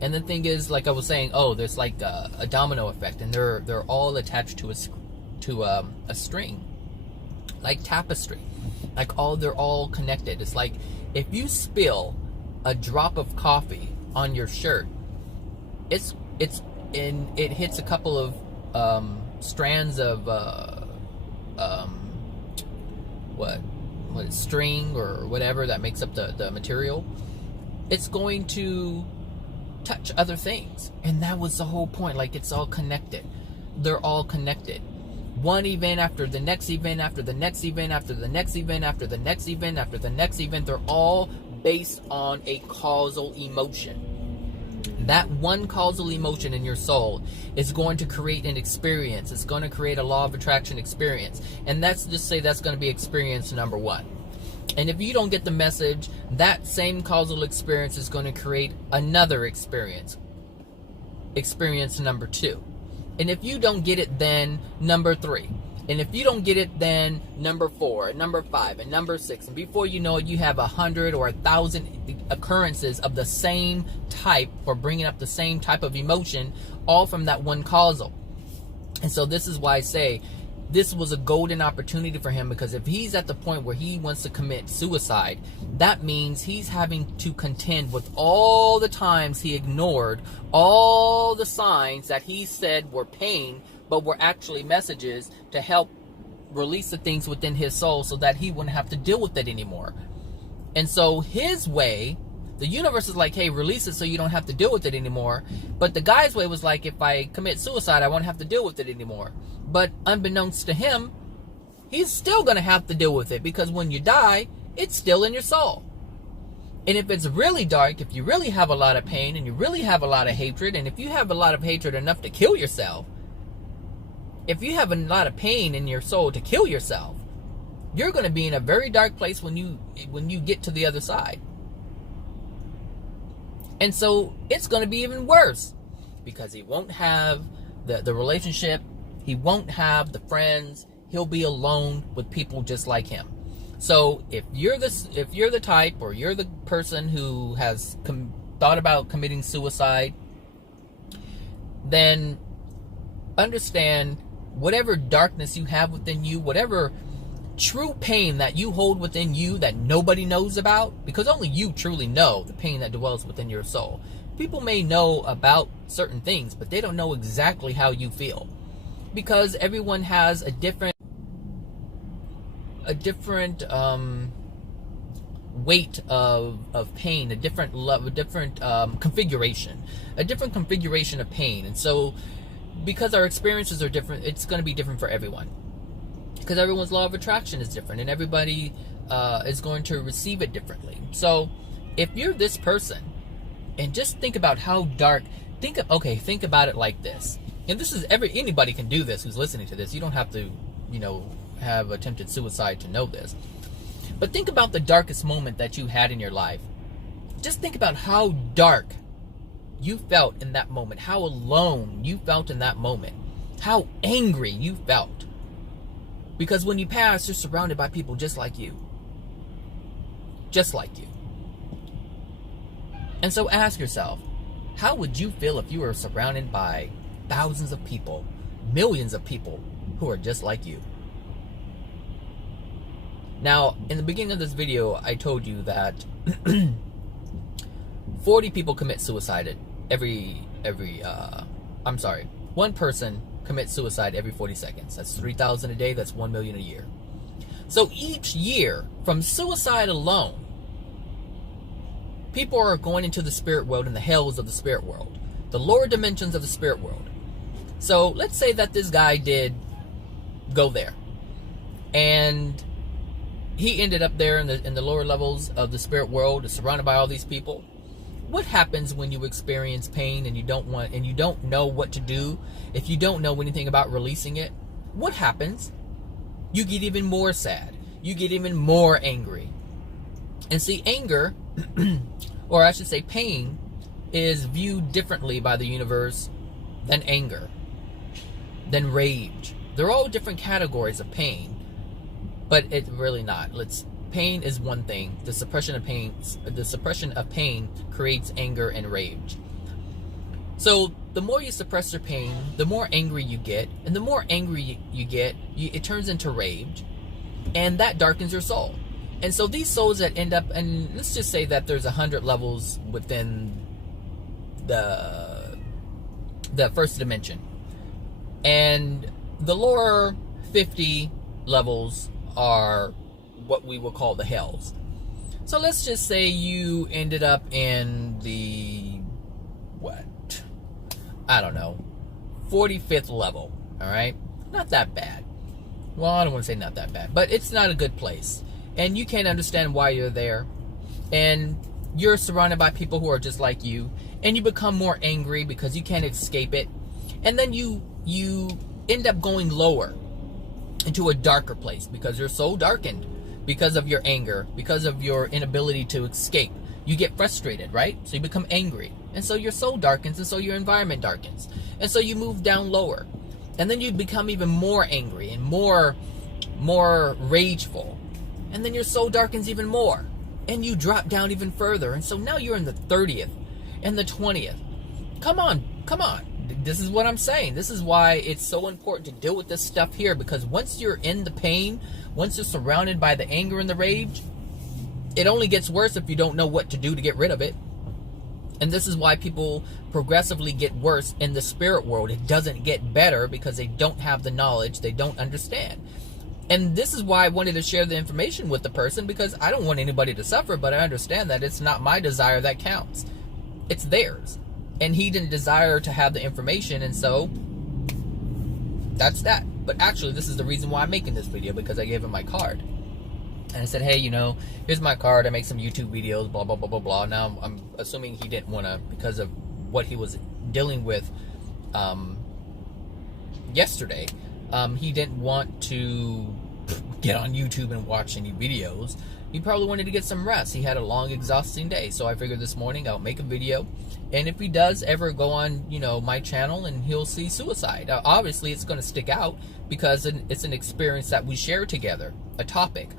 And the thing is, like I was saying, there's like a domino effect, and they're all attached to a string, like tapestry. Like, they're all connected. It's like if you spill a drop of coffee on your shirt, it hits a couple of strands of string or whatever that makes up the material. It's going to touch other things, and that was the whole point. Like, it's all connected. They're all connected. One event after the next event, after the next event, after the next event, after the next event, after the next event. They're all based on a causal emotion. That one causal emotion in your soul is going to create an experience. It's going to create a law of attraction experience. And let's just say that's going to be experience number 1. And if you don't get the message, that same causal experience is going to create another experience. Experience number 2. And if you don't get it, then number 3. And if you don't get it, then number 4, and number 5, and number 6. And before you know it, you have 100 or 1,000 occurrences of the same type, or bringing up the same type of emotion, all from that one causal. And so this is why I say this was a golden opportunity for him, because if he's at the point where he wants to commit suicide, that means he's having to contend with all the times he ignored all the signs that he said were pain, but were actually messages to help release the things within his soul so that he wouldn't have to deal with it anymore. And so his way, the universe is like, hey, release it so you don't have to deal with it anymore. But the guy's way was like, if I commit suicide, I won't have to deal with it anymore. But unbeknownst to him, he's still going to have to deal with it, because when you die, it's still in your soul. And if it's really dark, if you really have a lot of pain, and you really have a lot of hatred, and if you have a lot of hatred enough to kill yourself, if you have a lot of pain in your soul to kill yourself, you're going to be in a very dark place when you get to the other side. And so it's going to be even worse, because he won't have the relationship. He won't have the friends. He'll be alone with people just like him. So if you're the type, or you're the person who has thought about committing suicide, then understand whatever darkness you have within you, whatever true pain that you hold within you that nobody knows about, because only you truly know the pain that dwells within your soul. People may know about certain things, but they don't know exactly how you feel, because everyone has a different weight of pain, a different level, a different configuration of pain. And so because our experiences are different, it's going to be different for everyone, because everyone's law of attraction is different, and everybody is going to receive it differently. So if you're this person, and just think about how dark, think about it like this. And this is anybody can do this who's listening to this. You don't have to, have attempted suicide to know this. But think about the darkest moment that you had in your life. Just think about how dark you felt in that moment, how alone you felt in that moment, how angry you felt. Because when you pass, you're surrounded by people just like you. Just like you. And so ask yourself, how would you feel if you were surrounded by thousands of people, millions of people who are just like you? Now, in the beginning of this video, I told you that 40 people commit suicide one person commits suicide every 40 seconds. That's 3,000 a day. That's 1 million a year. So each year, from suicide alone, people are going into the spirit world and the hells of the spirit world, the lower dimensions of the spirit world. So let's say that this guy did go there, and he ended up there in the lower levels of the spirit world, surrounded by all these people. What happens when you experience pain and you don't know what to do? If you don't know anything about releasing it, what happens? You get even more sad. You get even more angry. And see, anger, or I should say pain, is viewed differently by the universe than anger, than rage. They're all different categories of pain. But it's really not. Pain is one thing. The suppression of pain creates anger and rage. So the more you suppress your pain, the more angry you get, and the more angry you get, it turns into rage, and that darkens your soul. And so these souls that end up, and let's just say that there's 100 levels within the first dimension, and the lower 50 levels are what we will call the hells. So let's just say you ended up in the 45th level. All right, not that bad. Well, I don't want to say not that bad, but it's not a good place, and you can't understand why you're there, and you're surrounded by people who are just like you, and you become more angry because you can't escape it, and then you end up going lower into a darker place because you're so darkened because of your anger, because of your inability to escape. You get frustrated, right? So you become angry, and so your soul darkens, and so your environment darkens, and so you move down lower, and then you become even more angry and more rageful, and then your soul darkens even more, and you drop down even further, and so now you're in the 30th and the 20th. Come on. This is what I'm saying. This is why it's so important to deal with this stuff here, because once you're in the pain, once you're surrounded by the anger and the rage, it only gets worse if you don't know what to do to get rid of it. And this is why people progressively get worse in the spirit world. It doesn't get better because they don't have the knowledge, they don't understand. And this is why I wanted to share the information with the person, because I don't want anybody to suffer, but I understand that it's not my desire that counts. It's theirs. And he didn't desire to have the information, and so that's that. But actually, this is the reason why I'm making this video, because I gave him my card. And I said, hey, here's my card. I make some YouTube videos, blah, blah, blah, blah, blah. Now, I'm assuming he didn't want to, because of what he was dealing with yesterday, he didn't want to get on YouTube and watch any videos. He probably wanted to get some rest. He had a long, exhausting day. So I figured this morning I'll make a video. And if he does ever go on, my channel, and he'll see suicide, obviously it's going to stick out because it's an experience that we share together, a topic.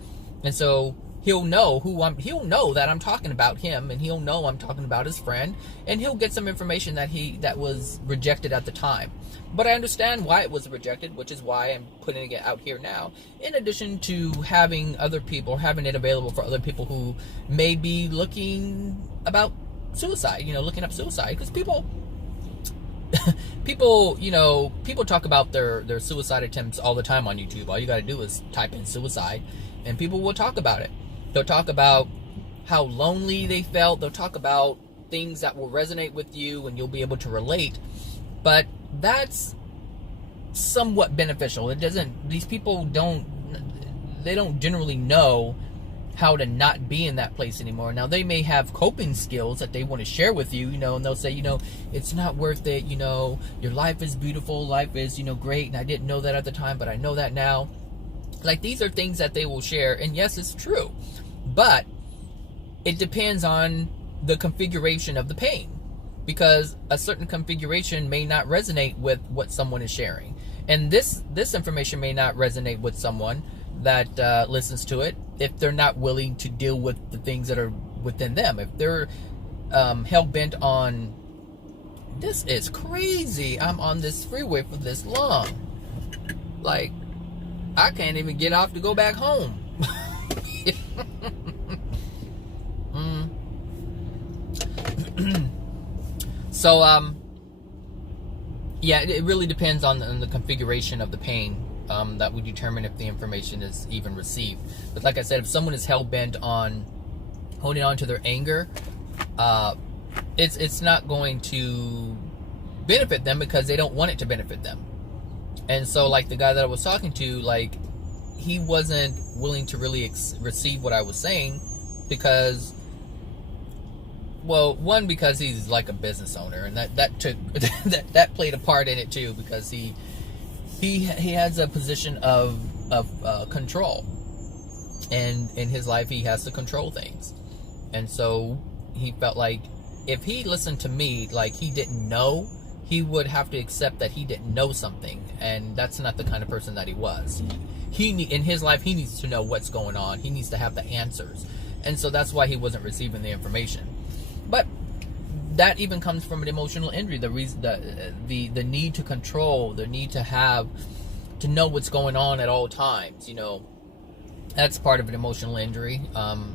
And so he'll know he'll know that I'm talking about him, and he'll know I'm talking about his friend, and he'll get some information that was rejected at the time. But I understand why it was rejected, which is why I'm putting it out here now, in addition to having other people, having it available for other people who may be looking about suicide, looking up suicide. Because people talk about their suicide attempts all the time on YouTube. All you got to do is type in suicide, and people will talk about it. They'll talk about how lonely they felt. They'll talk about things that will resonate with you, and you'll be able to relate. But that's somewhat beneficial. These people don't generally know how to not be in that place anymore. Now, they may have coping skills that they want to share with you, and they'll say, it's not worth it, your life is beautiful, life is, great, and I didn't know that at the time, but I know that now. Like, these are things that they will share, and yes, it's true, but it depends on the configuration of the pain, because a certain configuration may not resonate with what someone is sharing, and this information may not resonate with someone that listens to it if they're not willing to deal with the things that are within them. If they're hell-bent on, this is crazy, I'm on this freeway for this long, like, I can't even get off to go back home. So, yeah, it really depends on the configuration of the pain that would determine if the information is even received. But like I said, if someone is hell-bent on holding on to their anger, it's not going to benefit them, because they don't want it to benefit them. And so, like the guy that I was talking to, like, he wasn't willing to really receive what I was saying, because, well, one, because he's like a business owner, and that took that played a part in it too, because he has a position of control, and in his life he has to control things. And so he felt like if he listened to me like he didn't know, he would have to accept that he didn't know something, and that's not the kind of person that he was. He in his life, he needs to know what's going on. He needs to have the answers, and so that's why he wasn't receiving the information. But that even comes from an emotional injury. The reason, the need to control, the need to know what's going on at all times. That's part of an emotional injury.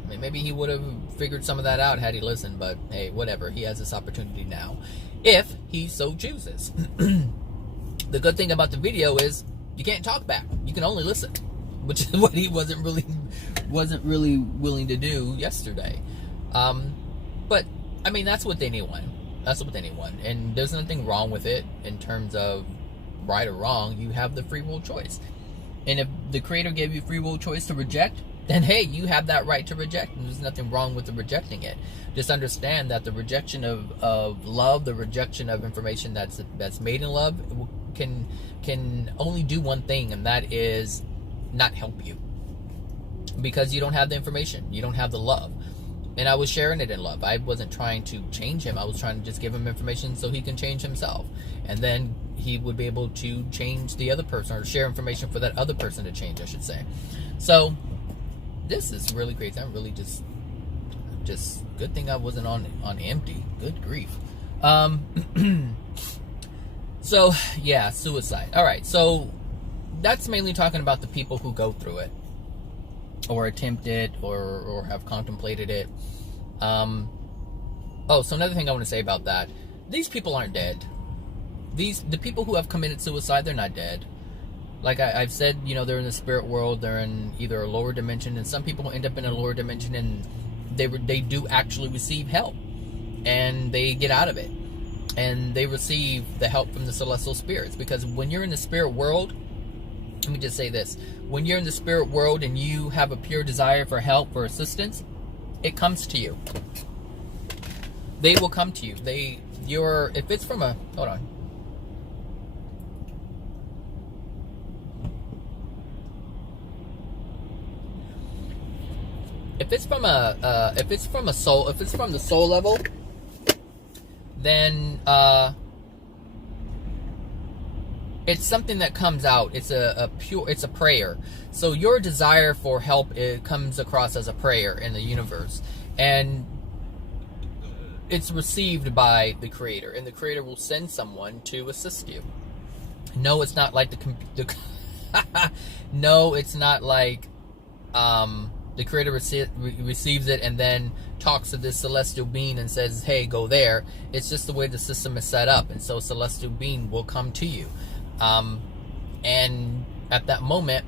Maybe he would have figured some of that out had he listened. But hey, whatever. He has this opportunity now, if he so chooses. The good thing about the video is you can't talk back. You can only listen, which is what he wasn't really willing to do yesterday. But I mean, that's with anyone. That's with anyone, and there's nothing wrong with it in terms of right or wrong. You have the free will choice, and if the Creator gave you free will choice to reject, then hey, you have that right to reject, and there's nothing wrong with rejecting it. Just understand that the rejection of love, the rejection of information that's made in love, can only do one thing, and that is not help you, because you don't have the information, you don't have the love. And I was sharing it in love. I wasn't trying to change him. I was trying to just give him information so he can change himself. And then he would be able to change the other person, or share information for that other person to change, I should say. So this is really crazy. I'm really just good thing I wasn't on empty. Good grief. So yeah, suicide. All right. So that's mainly talking about the people who go through it, or attempt it, or have contemplated it. So another thing I want to say about that, these people aren't dead. The people who have committed suicide, they're not dead. Like I've said, they're in the spirit world, they're in either a lower dimension, and some people end up in a lower dimension, and they do actually receive help, and they get out of it, and they receive the help from the celestial spirits. Because when you're in the spirit world, let me just say this, when you're in the spirit world and you have a pure desire for help, for assistance, it comes to you. They will come to you. If it's from a, hold on. If it's from the soul level, then it's something that comes out. It's it's a prayer. So your desire for help, it comes across as a prayer in the universe, and it's received by the Creator, and the Creator will send someone to assist you. No, it's not like no, it's not like the Creator receives it and then talks to this celestial being and says, hey, go there. It's just the way the system is set up, and so a celestial being will come to you, and at that moment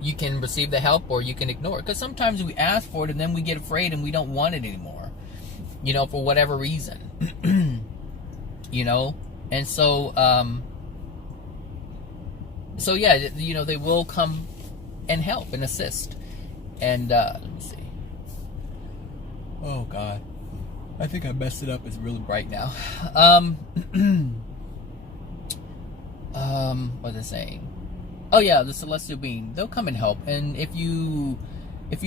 you can receive the help or you can ignore it, because sometimes we ask for it and then we get afraid and we don't want it anymore, you know, for whatever reason. You know, and so so yeah, you know, they will come and help and assist. And let me see. Oh God, I think I messed it up. It's really bright now. What was I saying? Oh yeah, the celestial being, they'll come and help. And if you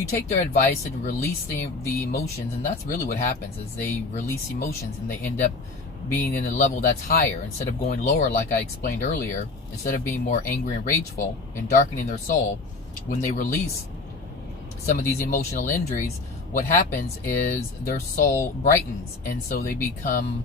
take their advice and release the emotions, and that's really what happens, is they release emotions and they end up being in a level that's higher instead of going lower, like I explained earlier. Instead of being more angry and rageful and darkening their soul, when they release some of these emotional injuries, what happens is their soul brightens, and so they become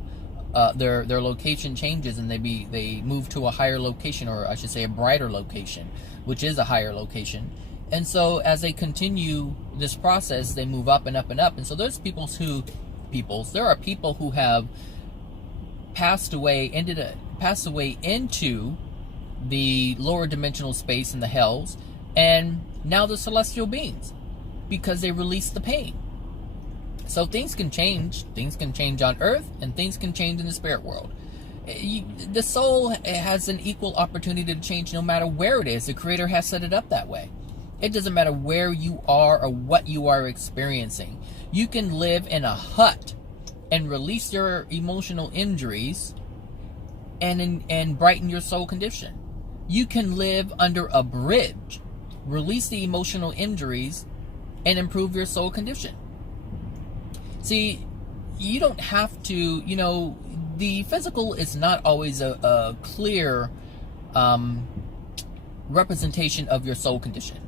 their location changes, and they move to a higher location, or I should say a brighter location, which is a higher location. And so as they continue this process, they move up and up and up. And so there are people who have passed away into the lower dimensional space in the hells, and now the celestial beings, because they release the pain. So things can change. Things can change on earth, and things can change in the spirit world. The soul has an equal opportunity to change no matter where it is. The Creator has set it up that way. It doesn't matter where you are or what you are experiencing. You can live in a hut and release your emotional injuries and brighten your soul condition. You can live under a bridge, release the emotional injuries, and improve your soul condition. See, you don't have to, you know, the physical is not always a clear representation of your soul condition.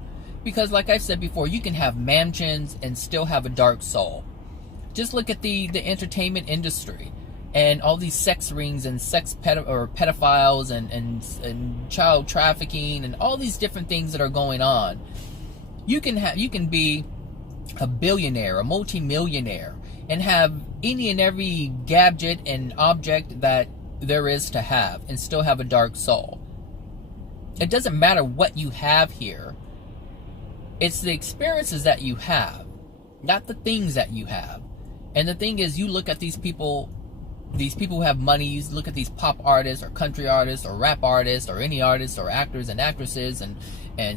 Because like I said before, you can have mansions and still have a dark soul. Just look at the entertainment industry and all these sex rings and pedophiles and child trafficking and all these different things that are going on. You can be a billionaire, a multi-millionaire, and have any and every gadget and object that there is to have, and still have a dark soul. It doesn't matter what you have here. It's the experiences that you have, not the things that you have. And the thing is, you look at these people who have money, you look at these pop artists or country artists or rap artists or any artists or actors and actresses and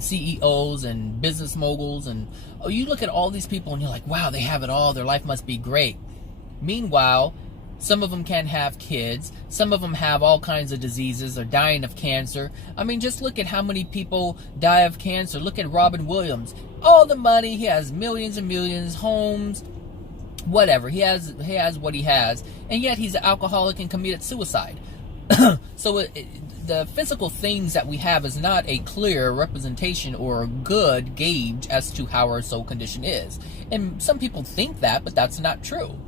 CEOs and business moguls, and you look at all these people and you're like, wow, they have it all, their life must be great. Meanwhile, some of them can't have kids, some of them have all kinds of diseases, they're dying of cancer. I mean, just look at how many people die of cancer. Look at Robin Williams. All the money, he has millions and millions, homes, whatever. He has what he has, and yet he's an alcoholic and committed suicide. So the physical things that we have is not a clear representation or a good gauge as to how our soul condition is. And some people think that, but that's not true.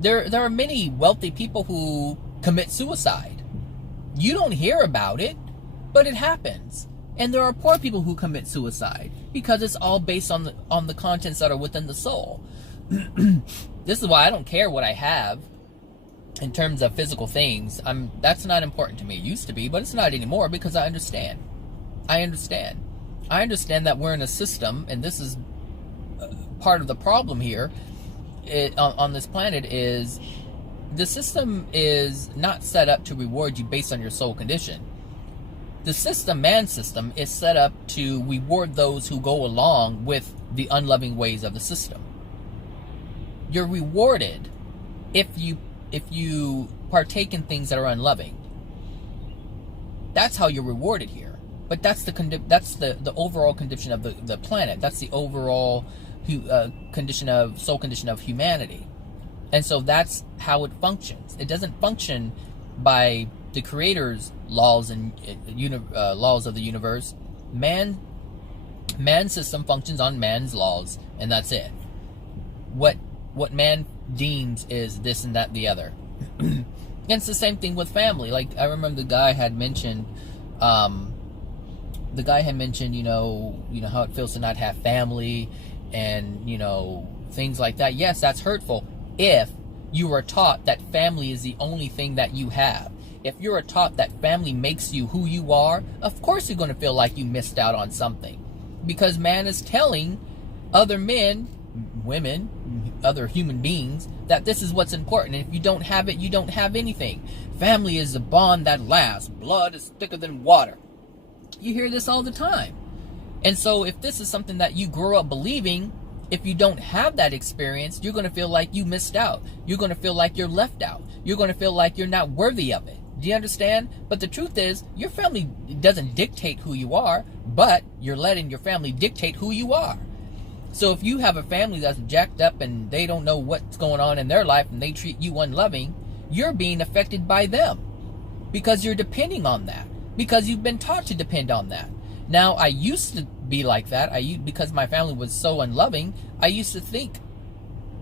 There are many wealthy people who commit suicide. You don't hear about it, but it happens. And there are poor people who commit suicide, because it's all based on the contents that are within the soul. This is why I don't care what I have in terms of physical things. That's not important to me. It used to be, but it's not anymore, because I understand. I understand that we're in a system, and this is part of the problem here on this planet. Is the system is not set up to reward you based on your soul condition. The system, man's system, is set up to reward those who go along with the unloving ways of the system. You're rewarded if you partake in things that are unloving. That's how you're rewarded here. But that's the overall condition of the planet. That's the overall soul condition of humanity. And so that's how it functions. It doesn't function by the Creator's laws and laws of the universe, man's system functions on man's laws, and that's it. What man deems is this and that and the other. And it's the same thing with family. Like, I remember the guy had mentioned, you know how it feels to not have family, and, you know, things like that. Yes, that's hurtful if you are taught that family is the only thing that you have. If you're taught that family makes you who you are, of course you're going to feel like you missed out on something. Because man is telling other men, women, other human beings, that this is what's important. And if you don't have it, you don't have anything. Family is the bond that lasts. Blood is thicker than water. You hear this all the time. And so if this is something that you grew up believing, if you don't have that experience, you're going to feel like you missed out. You're going to feel like you're left out. You're going to feel like you're not worthy of it. Do you understand? But the truth is, your family doesn't dictate who you are, but you're letting your family dictate who you are. So if you have a family that's jacked up and they don't know what's going on in their life and they treat you unloving, you're being affected by them because you're depending on that, because you've been taught to depend on that. Now, I used to be like that. Because my family was so unloving, I used to think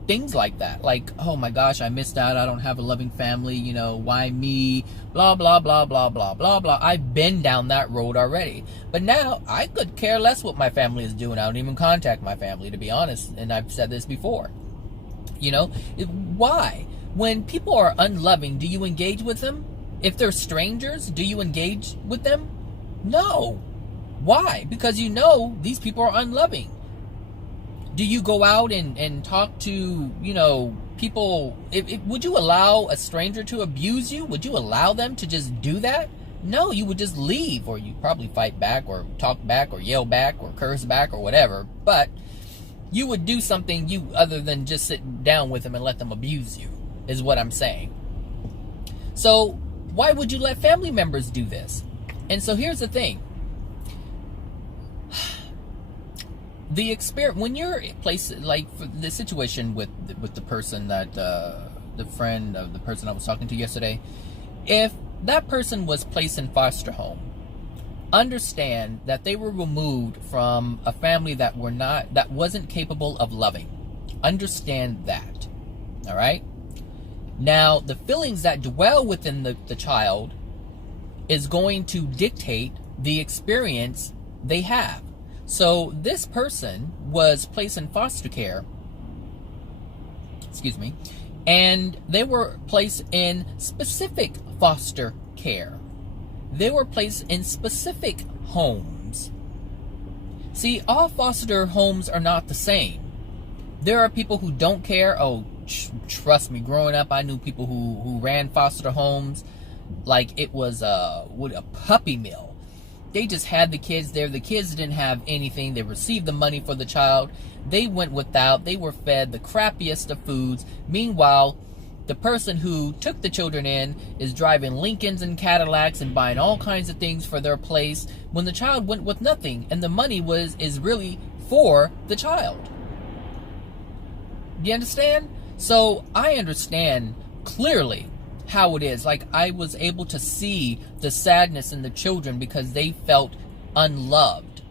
things like that. Like, oh my gosh, I missed out. I don't have a loving family. You know, why me? Blah, blah, blah, blah, blah, blah, blah. I've been down that road already. But now, I could care less what my family is doing. I don't even contact my family, to be honest. And I've said this before. You know, why? When people are unloving, do you engage with them? If they're strangers, do you engage with them? No. Why? Because you know these people are unloving. Do you go out and talk to, you know, people? Would you allow a stranger to abuse you? Would you allow them to just do that? No, you would just leave, or you'd probably fight back or talk back or yell back or curse back or whatever. But you would do something other than just sit down with them and let them abuse you, is what I'm saying. So why would you let family members do this? And so here's the thing. The experience, when you're placed, like for the situation with the person that the friend of the person I was talking to yesterday, if that person was placed in foster home, understand that they were removed from a family that wasn't capable of loving. Understand that. All right. Now, the feelings that dwell within the child is going to dictate the experience they have. So this person was placed in foster care, and they were placed in specific foster care. They were placed in specific homes. See, all foster homes are not the same. There are people who don't care. Oh, trust me, growing up, I knew people who ran foster homes like it was a puppy mill. They just had the kids there. The kids didn't have anything. They received the money for the child. They went without. They were fed the crappiest of foods. Meanwhile, the person who took the children in is driving Lincolns and Cadillacs and buying all kinds of things for their place when the child went with nothing, and the money is really for the child. Do you understand? So I understand clearly how it is. Like, I was able to see the sadness in the children because they felt unloved.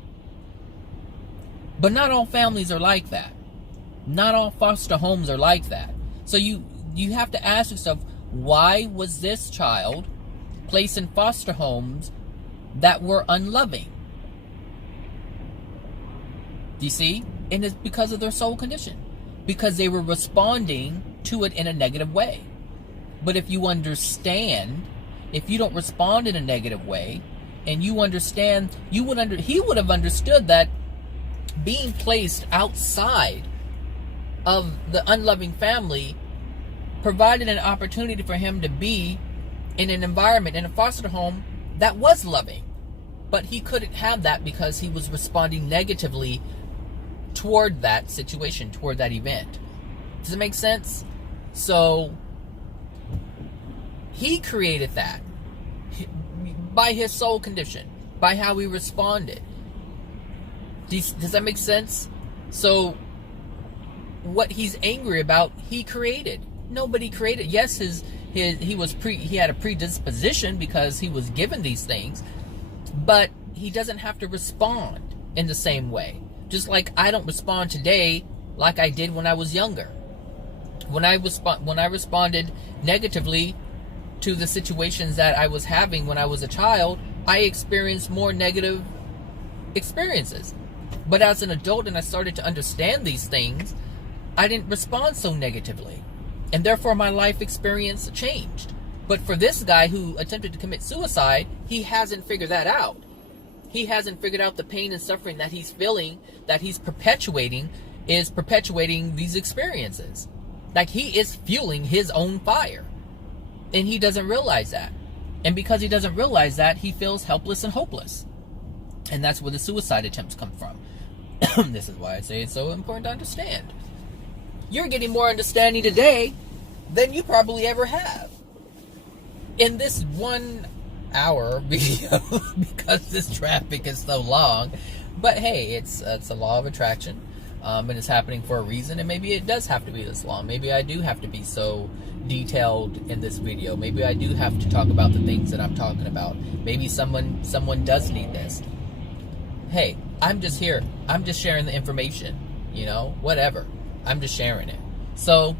But not all families are like that. Not all foster homes are like that. So you have to ask yourself, why was this child placed in foster homes that were unloving? Do you see? And it's because of their soul condition. Because they were responding to it in a negative way. But if you understand, if you don't respond in a negative way, and you understand, he would have understood that being placed outside of the unloving family provided an opportunity for him to be in an environment, in a foster home, that was loving. But he couldn't have that because he was responding negatively toward that situation, toward that event. Does it make sense? So he created that by his soul condition, by how he responded. Does that make sense? So what he's angry about, he created. Nobody created. Yes, his he had a predisposition because he was given these things, but he doesn't have to respond in the same way. Just like I don't respond today like I did when I was younger. When I responded negatively to the situations that I was having when I was a child, I experienced more negative experiences. But as an adult, and I started to understand these things, I didn't respond so negatively. And therefore my life experience changed. But for this guy who attempted to commit suicide, he hasn't figured that out. He hasn't figured out the pain and suffering that he's feeling, that he's perpetuating these experiences. Like, he is fueling his own fire. And he doesn't realize that. And because he doesn't realize that, he feels helpless and hopeless. And that's where the suicide attempts come from. This is why I say it's so important to understand. You're getting more understanding today than you probably ever have. In this 1 hour video, because this traffic is so long. But hey, it's a law of attraction. And it's happening for a reason, and maybe it does have to be this long. Maybe I do have to be so detailed in this video. Maybe I do have to talk about the things that I'm talking about. Maybe someone does need this. Hey, I'm just here. I'm just sharing the information. You know, whatever. I'm just sharing it. So,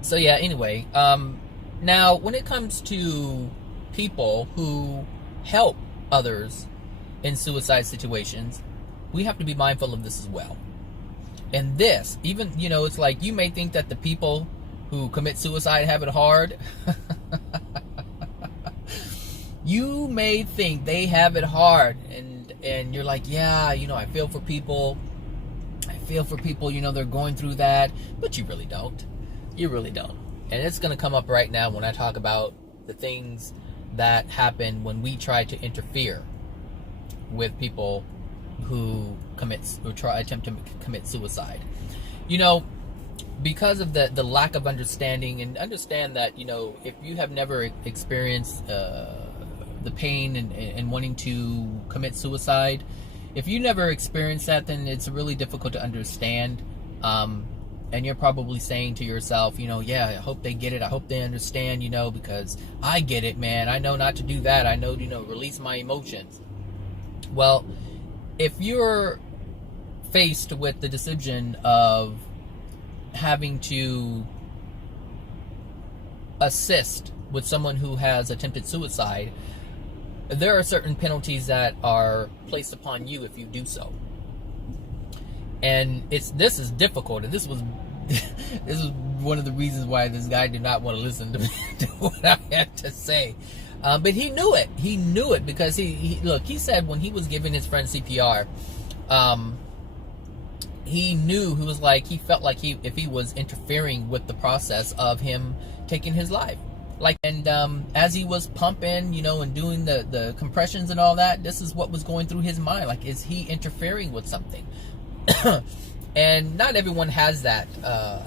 so yeah. Anyway, now when it comes to people who help others in suicide situations, we have to be mindful of this as well. And this, even, you know, it's like you may think that the people who commit suicide have it hard. You may think they have it hard, and you're like, yeah, you know, I feel for people, you know, they're going through that, but you really don't. You really don't. And it's going to come up right now when I talk about the things that happen when we try to interfere with people who attempt to commit suicide. You know, because of the lack of understanding, and understand that, you know, if you have never experienced the pain and wanting to commit suicide, if you never experienced that, then it's really difficult to understand. And you're probably saying to yourself, you know, yeah, I hope they get it. I hope they understand, you know, because I get it, man. I know not to do that. I know, you know, release my emotions. Well, if you're faced with the decision of having to assist with someone who has attempted suicide, there are certain penalties that are placed upon you if you do so. And this is difficult, and this was one of the reasons why this guy did not want to listen to what I had to say. But he knew it. He knew it because he said when he was giving his friend CPR, he knew, he felt like if he was interfering with the process of him taking his life. As he was pumping, you know, and doing the compressions and all that, this is what was going through his mind. Like, is he interfering with something? And not everyone has that.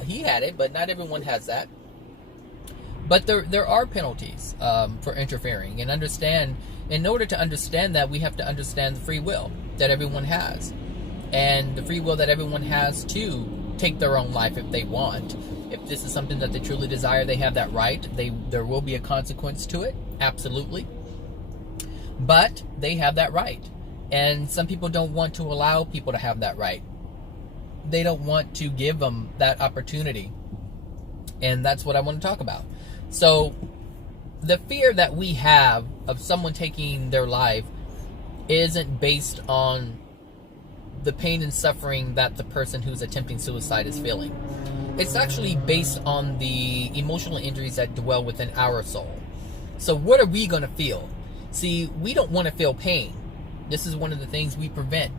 He had it, but not everyone has that. But there are penalties for interfering. And in order to understand that, we have to understand the free will that everyone has. And the free will that everyone has to take their own life if they want. If this is something that they truly desire, they have that right. There will be a consequence to it, absolutely. But they have that right. And some people don't want to allow people to have that right. They don't want to give them that opportunity. And that's what I want to talk about. So, the fear that we have of someone taking their life isn't based on the pain and suffering that the person who's attempting suicide is feeling. It's actually based on the emotional injuries that dwell within our soul. So what are we going to feel? See, we don't want to feel pain. This is one of the things we prevent.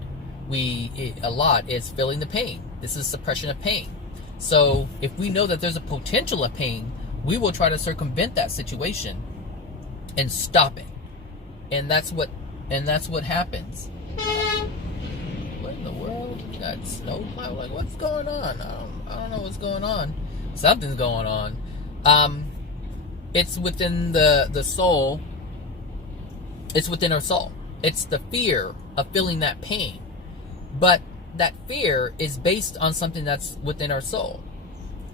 A lot is feeling the pain. This is suppression of pain. So if we know that there's a potential of pain, we will try to circumvent that situation and stop it. And that's what happens. What in the world? You got snow cloud? Like, what's going on? I don't know what's going on. Something's going on. It's within the soul. It's within our soul. It's the fear of feeling that pain. But that fear is based on something that's within our soul.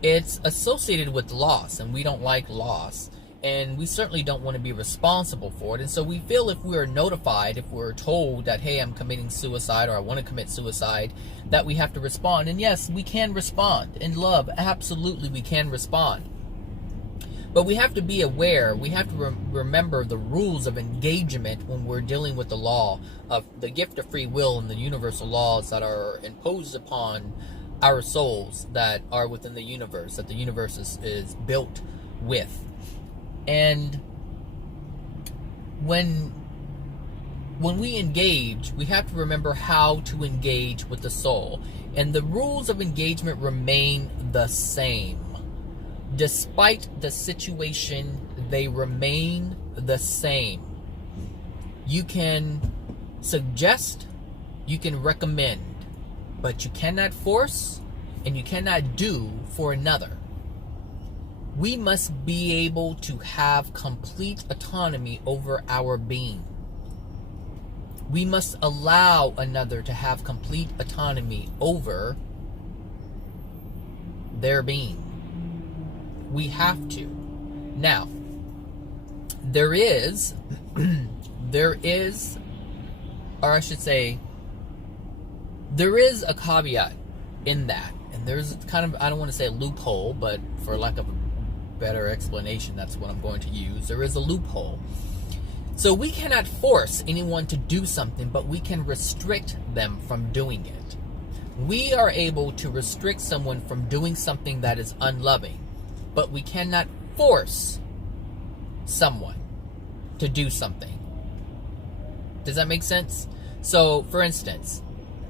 it's associated with loss, and we don't like loss, and we certainly don't want to be responsible for it. And so we feel if we're notified, if we're told that, hey, I'm committing suicide, or I want to commit suicide, that we have to respond. And yes, we can respond in love. Absolutely, we can respond. But we have to be aware, we have to remember the rules of engagement when we're dealing with the law of the gift of free will and the universal laws that are imposed upon our souls that are within the universe, that the universe is built with. And when we engage, we have to remember how to engage with the soul. And the rules of engagement remain the same. Despite the situation, they remain the same. You can suggest, you can recommend, but you cannot force and you cannot do for another. We must be able to have complete autonomy over our being. We must allow another to have complete autonomy over their being. We have to. Now, there is, or I should say, there is a caveat in that. And there's kind of, I don't want to say a loophole, but for lack of a better explanation, that's what I'm going to use. There is a loophole. So we cannot force anyone to do something, but we can restrict them from doing it. We are able to restrict someone from doing something that is unloving, but we cannot force someone to do something. Does that make sense? So, for instance,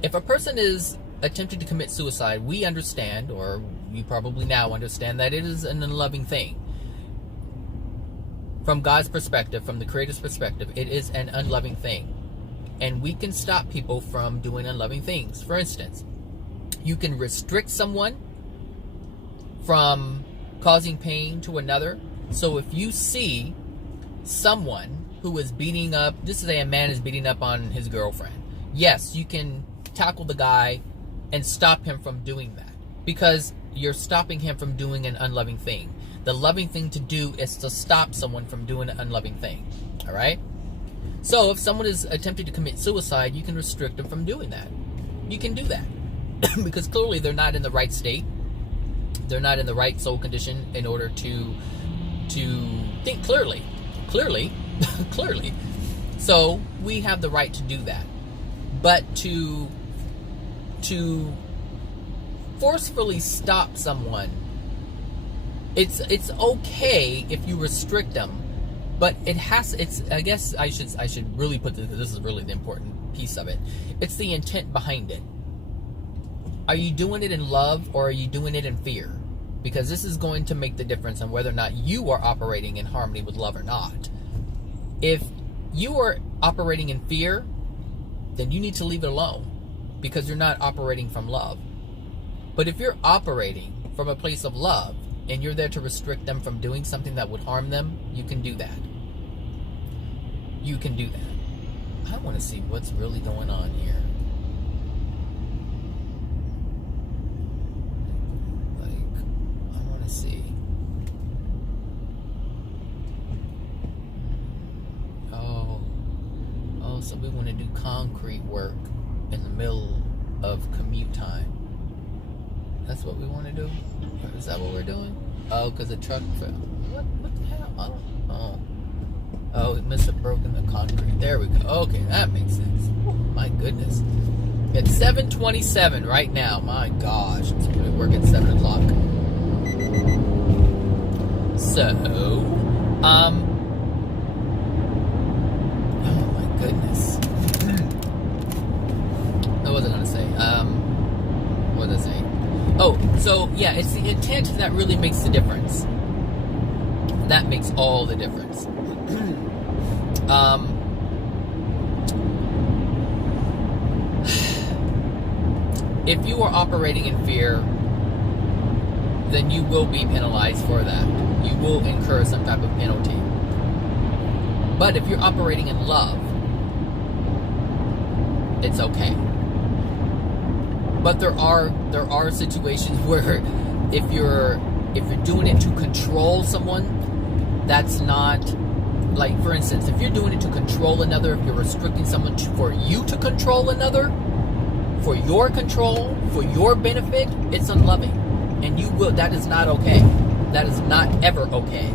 if a person is attempting to commit suicide, we understand, or you probably now understand, that it is an unloving thing. From God's perspective, from the Creator's perspective, it is an unloving thing. And we can stop people from doing unloving things. For instance, you can restrict someone from causing pain to another. So if you see someone who is beating up, just say a man is beating up on his girlfriend, yes, you can tackle the guy and stop him from doing that, because you're stopping him from doing an unloving thing. The loving thing to do is to stop someone from doing an unloving thing. All right? So if someone is attempting to commit suicide, you can restrict them from doing that. You can do that because clearly they're not in the right state. They're not in the right soul condition in order to think clearly. Clearly. So we have the right to do that. But to forcefully stop someone, it's okay if you restrict them, but I guess I should really put this, because this is really the important piece of it. It's the intent behind it. Are you doing it in love, or are you doing it in fear? Because this is going to make the difference on whether or not you are operating in harmony with love or not. If you are operating in fear, then you need to leave it alone, because you're not operating from love. But if you're operating from a place of love, and you're there to restrict them from doing something that would harm them, you can do that. You can do that. I want to see what's really going on here. I want to see. Oh, so we want to do concrete work in the middle of commute time. That's what we want to do? Is that what we're doing? Oh, because the truck fell. What the hell? Oh, it must have broken the concrete. There we go. Okay, that makes sense. Oh, my goodness. It's 7:27 right now. My gosh. It's going to work at 7 o'clock. So, oh my goodness. I wasn't going to say. What did I say? Oh, so yeah, it's the intent that really makes the difference. That makes all the difference. If you are operating in fear, then you will be penalized for that. You will incur some type of penalty. But if you're operating in love, it's okay. But there are situations where if you're doing it to control someone, that's not, like, for instance, if you're doing it to control another, if you're restricting someone for you to control another, for your control, for your benefit, it's unloving. And that is not okay. That is not ever okay.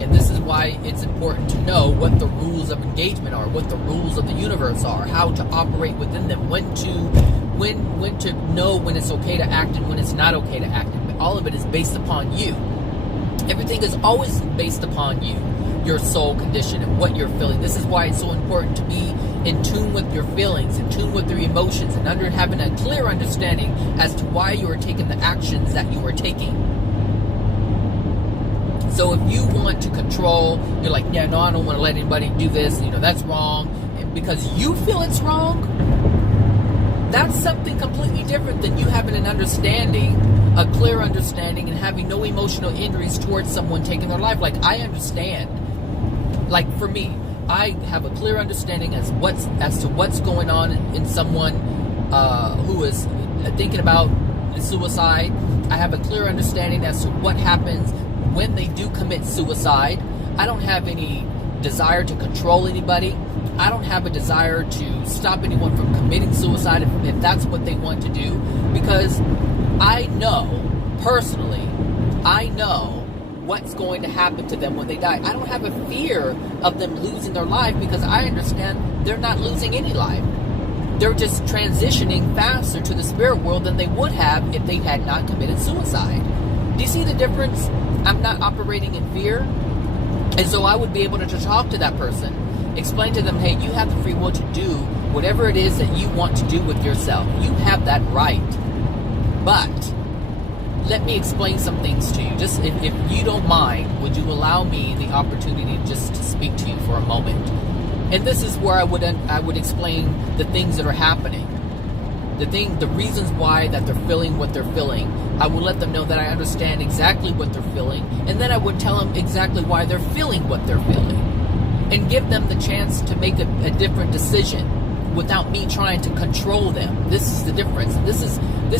And this is why it's important to know what the rules of engagement are, what the rules of the universe are, how to operate within them, when to know when it's okay to act and when it's not okay to act. All of it is based upon you. Everything is always based upon you, your soul condition, and what you're feeling. This is why it's so important to be in tune with your feelings, in tune with your emotions, and having a clear understanding as to why you are taking the actions that you are taking. So if you want to control, you're like, yeah, no, I don't want to let anybody do this, that's wrong, because you feel it's wrong, that's something completely different than you having an understanding, a clear understanding, and having no emotional injuries towards someone taking their life. Like, I understand. Like, for me, I have a clear understanding as to what's going on in someone who is thinking about suicide. I have a clear understanding as to what happens when they do commit suicide. I don't have any desire to control anybody. I don't have a desire to stop anyone from committing suicide if that's what they want to do, because I know, personally, what's going to happen to them when they die. I don't have a fear of them losing their life, because I understand they're not losing any life. They're just transitioning faster to the spirit world than they would have if they had not committed suicide. Do you see the difference? I'm not operating in fear. And so I would be able to talk to that person, explain to them, hey, you have the free will to do whatever it is that you want to do with yourself. You have that right. But let me explain some things to you. Just if you don't mind, would you allow me the opportunity just to speak to you for a moment? And this is where I would explain the things that are happening. The reasons why that they're feeling what they're feeling. I will let them know that I understand exactly what they're feeling, and then I would tell them exactly why they're feeling what they're feeling, and give them the chance to make a different decision without me trying to control them. This is the difference. This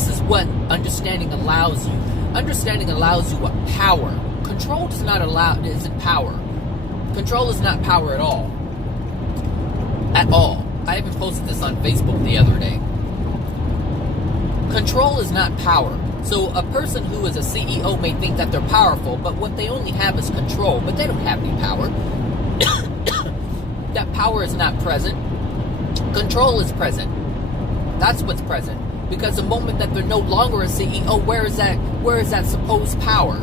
is what understanding allows you. Understanding allows you what power. Control isn't power. Control is not power at all. At all. I even posted this on Facebook the other day. Control is not power. So a person who is a CEO may think that they're powerful, but what they only have is control, but they don't have any power. That power is not present. Control is present. That's what's present. Because the moment that they're no longer a CEO, where is that supposed power?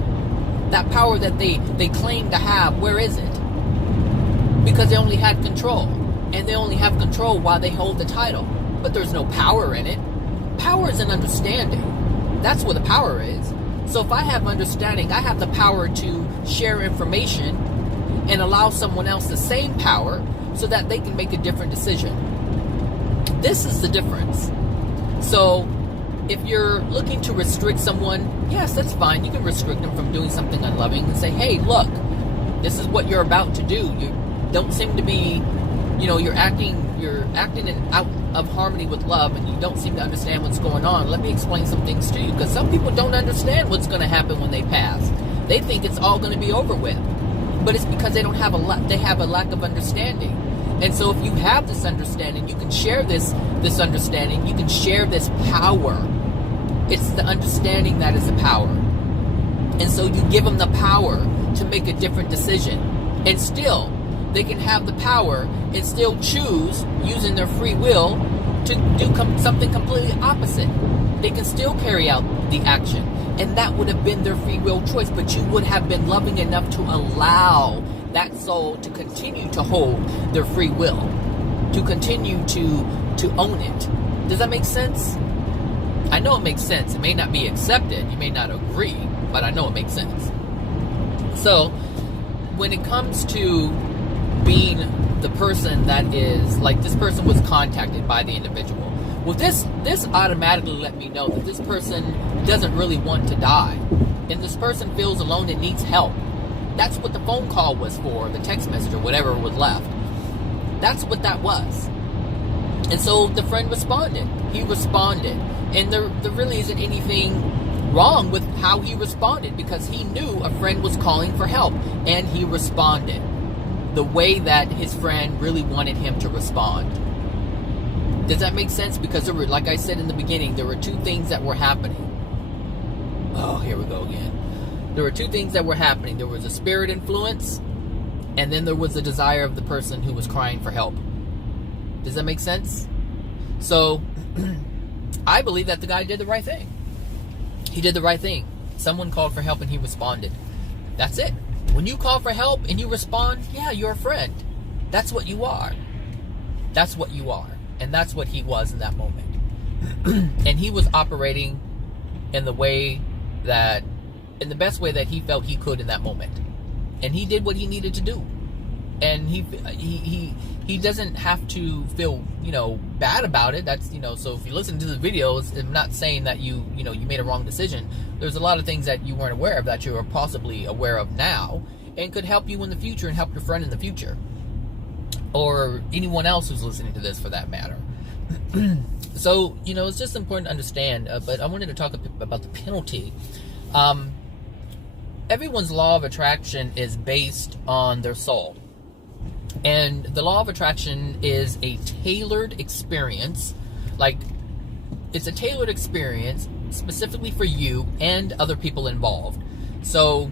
That power that they claim to have, where is it? Because they only had control. And they only have control while they hold the title. But there's no power in it. Power is an understanding. That's what the power is. So if I have understanding, I have the power to share information and allow someone else the same power so that they can make a different decision. This is the difference. So if you're looking to restrict someone, yes, that's fine. You can restrict them from doing something unloving and say, hey, look, this is what you're about to do. You don't seem to be, you're acting out of harmony with love, and you don't seem to understand what's going on. Let me explain some things to you, because some people don't understand what's going to happen when they pass. They think it's all going to be over with, but it's because they have a lack of understanding. And so if you have this understanding, you can share this understanding. You can share this power. It's the understanding that is the power. And so you give them the power to make a different decision, and still they can have the power and still choose, using their free will, to do something completely opposite. They can still carry out the action, and that would have been their free will choice, but you would have been loving enough to allow that soul to continue to hold their free will, to continue to own it. Does that make sense? I know it makes sense. It may not be accepted. You may not agree, but I know it makes sense. So when it comes to being the person that is, like, this person was contacted by the individual. Well, this automatically let me know that this person doesn't really want to die. And this person feels alone and needs help. That's what the phone call was for, the text message or whatever was left. That's what that was. And so the friend responded. He responded. And there really isn't anything wrong with how he responded, because he knew a friend was calling for help, and he responded the way that his friend really wanted him to respond. Does that make sense? Because there were, like I said in the beginning, there were two things that were happening. Oh, here we go again. There were two things that were happening. There was a spirit influence, and then there was the desire of the person who was crying for help. Does that make sense? So, I believe that the guy did the right thing. He did the right thing. Someone called for help and he responded. That's it. When you call for help and you respond, yeah, you're a friend. That's what you are. That's what you are. And that's what he was in that moment. And he was operating in the best way that he felt he could in that moment. And he did what he needed to do. And he doesn't have to feel, bad about it. That's, so if you listen to the videos, I'm not saying that you made a wrong decision. There's a lot of things that you weren't aware of that you are possibly aware of now, and could help you in the future and help your friend in the future, or anyone else who's listening to this for that matter. So, it's just important to understand, but I wanted to talk about the penalty. Everyone's law of attraction is based on their soul. And the law of attraction is a tailored experience. Like, it's a tailored experience specifically for you and other people involved. So,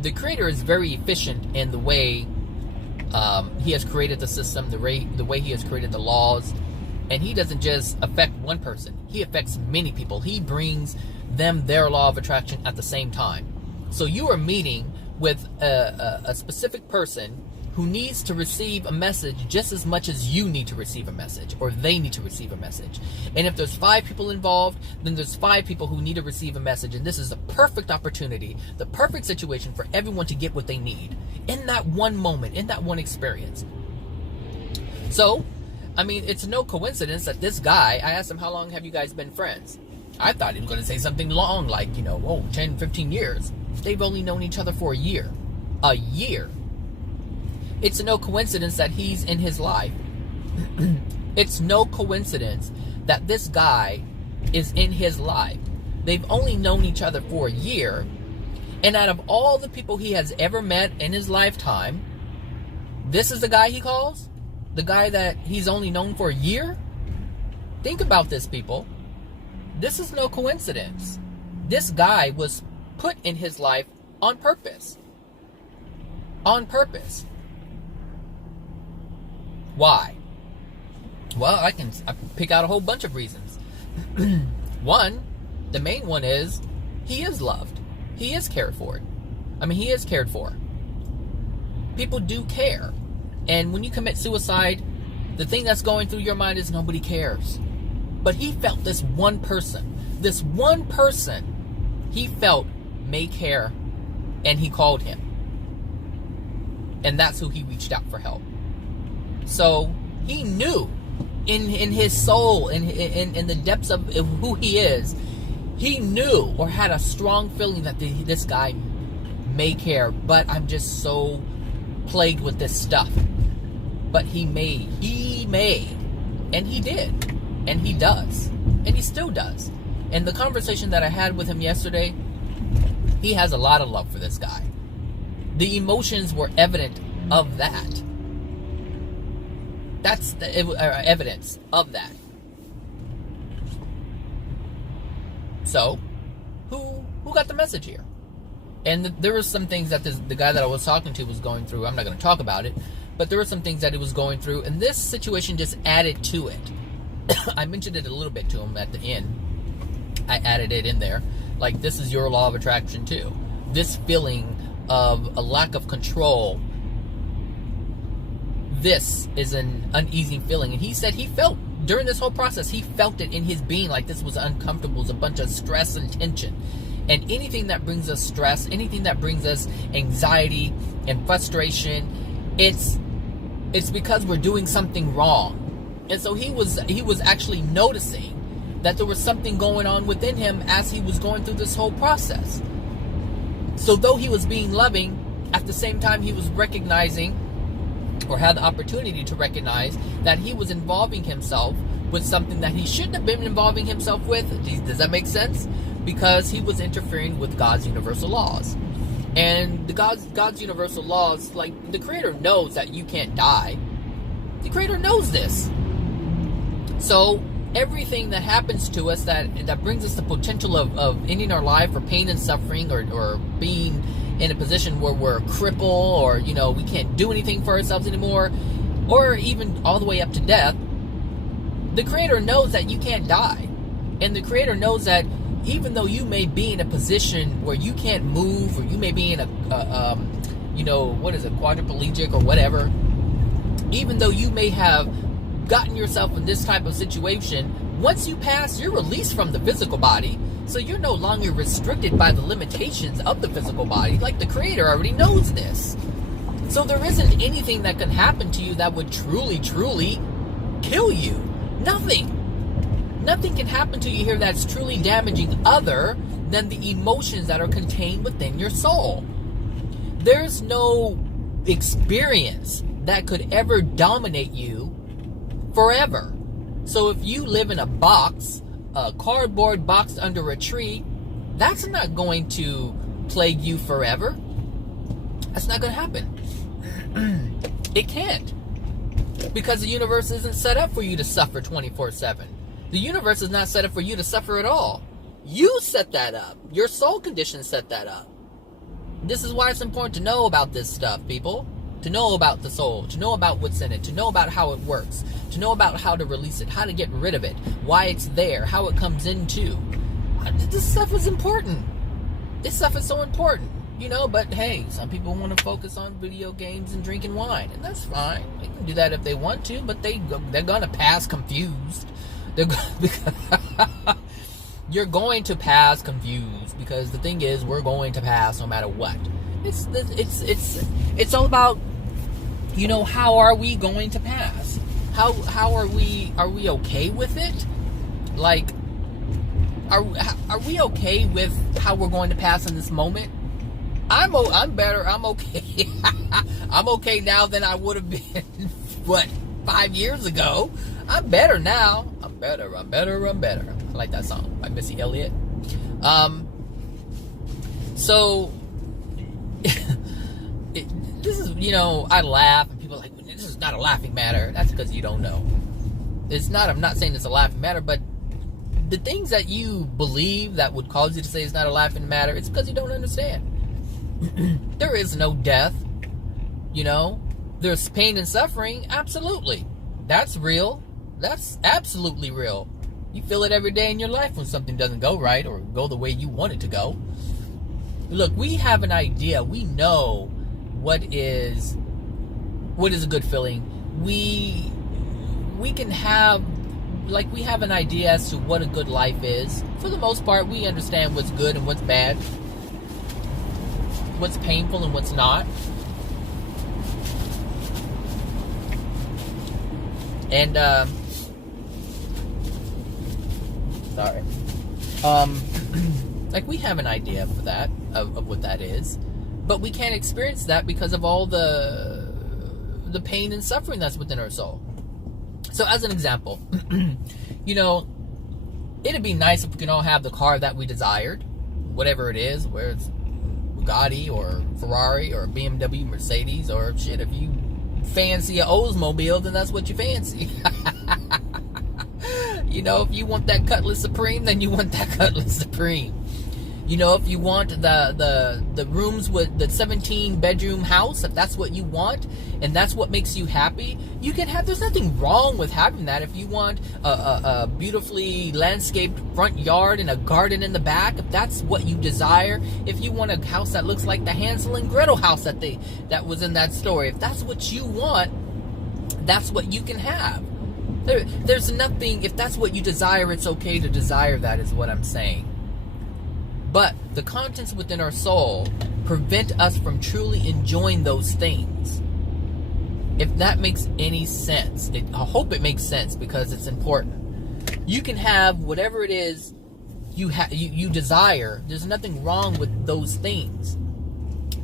the creator is very efficient in the way he has created the system, the way he has created the laws. And he doesn't just affect one person. He affects many people. He brings them their law of attraction at the same time. So you are meeting with a specific person who needs to receive a message just as much as you need to receive a message, or they need to receive a message. And if there's 5 people involved, then there's 5 people who need to receive a message. And this is the perfect opportunity, the perfect situation for everyone to get what they need in that one moment, in that one experience. So, it's no coincidence that this guy, I asked him, how long have you guys been friends? I thought he was going to say something long, like, 10, 15 years. They've only known each other for a year. A year. It's no coincidence that he's in his life. It's no coincidence that this guy is in his life. They've only known each other for a year. And out of all the people he has ever met in his lifetime, this is the guy he calls? The guy that he's only known for a year? Think about this, people. This is no coincidence. This guy was put in his life on purpose. On purpose. Why? Well, I can pick out a whole bunch of reasons. One, the main one is, he is loved. He is cared for. He is cared for. People do care. And when you commit suicide, the thing that's going through your mind is nobody cares. But he felt this one person he felt may care, and he called him. And that's who he reached out for help. So he knew in his soul, in the depths of who he is, he knew or had a strong feeling that this guy may care, but I'm just so plagued with this stuff. But he may, and he did, and he does, and he still does. And the conversation that I had with him yesterday, he has a lot of love for this guy. The emotions were evident of that. That's the evidence of that. So, who got the message here? And there were some things that the guy that I was talking to was going through. I'm not going to talk about it, but there were some things that he was going through, and this situation just added to it. I mentioned it a little bit to him at the end. I added it in there. Like, this is your law of attraction too. This feeling of a lack of control. This is an uneasy feeling. And he said he felt, during this whole process, he felt it in his being, like this was uncomfortable. It was a bunch of stress and tension. And anything that brings us stress, anything that brings us anxiety and frustration, it's because we're doing something wrong. And so he was actually noticing that there was something going on within him as he was going through this whole process. So though he was being loving, at the same time he was recognizing, or had the opportunity to recognize, that he was involving himself with something that he shouldn't have been involving himself with. Does that make sense? Because he was interfering with God's universal laws. And God's universal laws, like, the Creator knows that you can't die. The Creator knows this. So everything that happens to us that brings us the potential of ending our life, or pain and suffering, or being in a position where we're crippled, or, you know, we can't do anything for ourselves anymore, or even all the way up to death, the Creator knows that you can't die. And the Creator knows that even though you may be in a position where you can't move, or you may be in a you know, what is it, quadriplegic or whatever, even though you may have gotten yourself in this type of situation, once you pass, you're released from the physical body. So you're no longer restricted by the limitations of the physical body. Like, the Creator already knows this. So there isn't anything that can happen to you that would truly, truly kill you. Nothing. Nothing can happen to you here that's truly damaging other than the emotions that are contained within your soul. There's no experience that could ever dominate you forever. So if you live in a box, a cardboard box under a tree, that's not going to plague you forever. That's not going to happen. It can't. Because the universe isn't set up for you to suffer 24/7. The universe is not set up for you to suffer at all. You set that up. Your soul condition set that up. This is why it's important to know about this stuff, people. To know about the soul, to know about what's in it, to know about how it works, to know about how to release it, how to get rid of it, why it's there, how it comes into. This stuff is important. This stuff is so important, you know, but hey, some people want to focus on video games and drinking wine, and that's fine. They can do that if they want to, but they're going to pass confused. You're going to pass confused, because the thing is, we're going to pass no matter what. It's all about, you know, how are we going to pass? How are we okay with it? Like, are we okay with how we're going to pass in this moment? I'm better. I'm okay. I'm okay now than I would have been 5 years ago. I'm better now. I'm better. I like that song by Missy Elliott. So this is, you know, I laugh and people are like, this is not a laughing matter. That's because you don't know. It's not. I'm not saying it's a laughing matter, but the things that you believe that would cause you to say it's not a laughing matter, it's because you don't understand. There is no death. You know, there's pain and suffering. Absolutely. That's real. That's absolutely real. You feel it every day in your life when something doesn't go right or go the way you want it to go. Look, we have an idea. We know what is a good feeling. We can have, like, we have an idea as to what a good life is. For the most part, we understand what's good and what's bad, what's painful and what's not. And sorry. Like, we have an idea for that, of what that is, but we can't experience that because of all the pain and suffering that's within our soul. So, as an example, you know, it'd be nice if we can all have the car that we desired, whatever it is, where it's Bugatti or Ferrari or BMW, Mercedes, or shit, if you fancy an Oldsmobile, then that's what you fancy. You know, if you want that Cutlass Supreme, then you want that Cutlass Supreme. You know, if you want the rooms with the 17-bedroom house, if that's what you want, and that's what makes you happy, you can have. There's nothing wrong with having that. If you want a beautifully landscaped front yard and a garden in the back, if that's what you desire, if you want a house that looks like the Hansel and Gretel house that was in that story, if that's what you want, that's what you can have. There's nothing. If that's what you desire, it's okay to desire that, is what I'm saying. But the contents within our soul prevent us from truly enjoying those things. If that makes any sense. I hope it makes sense, because it's important. You can have whatever it is you desire. There's nothing wrong with those things.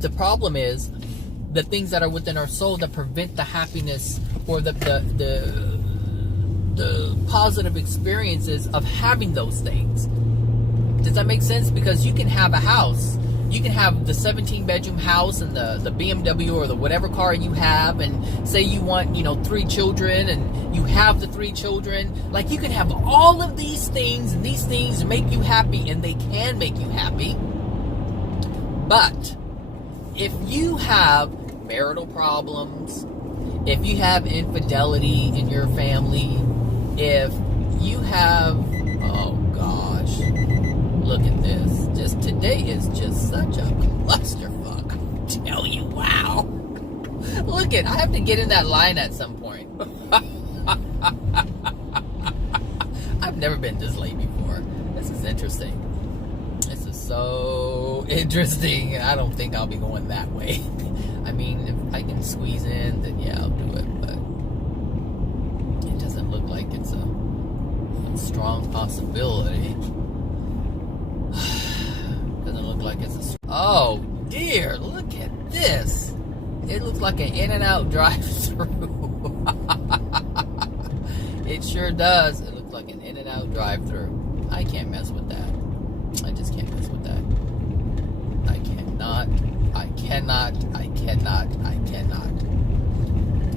The problem is the things that are within our soul that prevent the happiness or the the positive experiences of having those things. Does that make sense? Because you can have a house. You can have the 17-bedroom house and the BMW or the whatever car you have, and say you want, 3 children, and you have the 3 children. Like, you can have all of these things, and these things make you happy, and they can make you happy. But if you have marital problems, if you have infidelity in your family, if you have, oh gosh, look at this. Just today is just such a clusterfuck. I tell you, wow. Look at, I have to get in that line at some point. I've never been this late before. This is interesting. This is so interesting. I don't think I'll be going that way. I mean, if I can squeeze in, then yeah, I'll do it. But it doesn't look like it's a strong possibility. Doesn't look like it's a... Oh, dear, look at this. It looks like an In-N-Out drive-through. It sure does. It looks like an In-N-Out drive-through. I can't mess with that. I just can't mess with that. I cannot.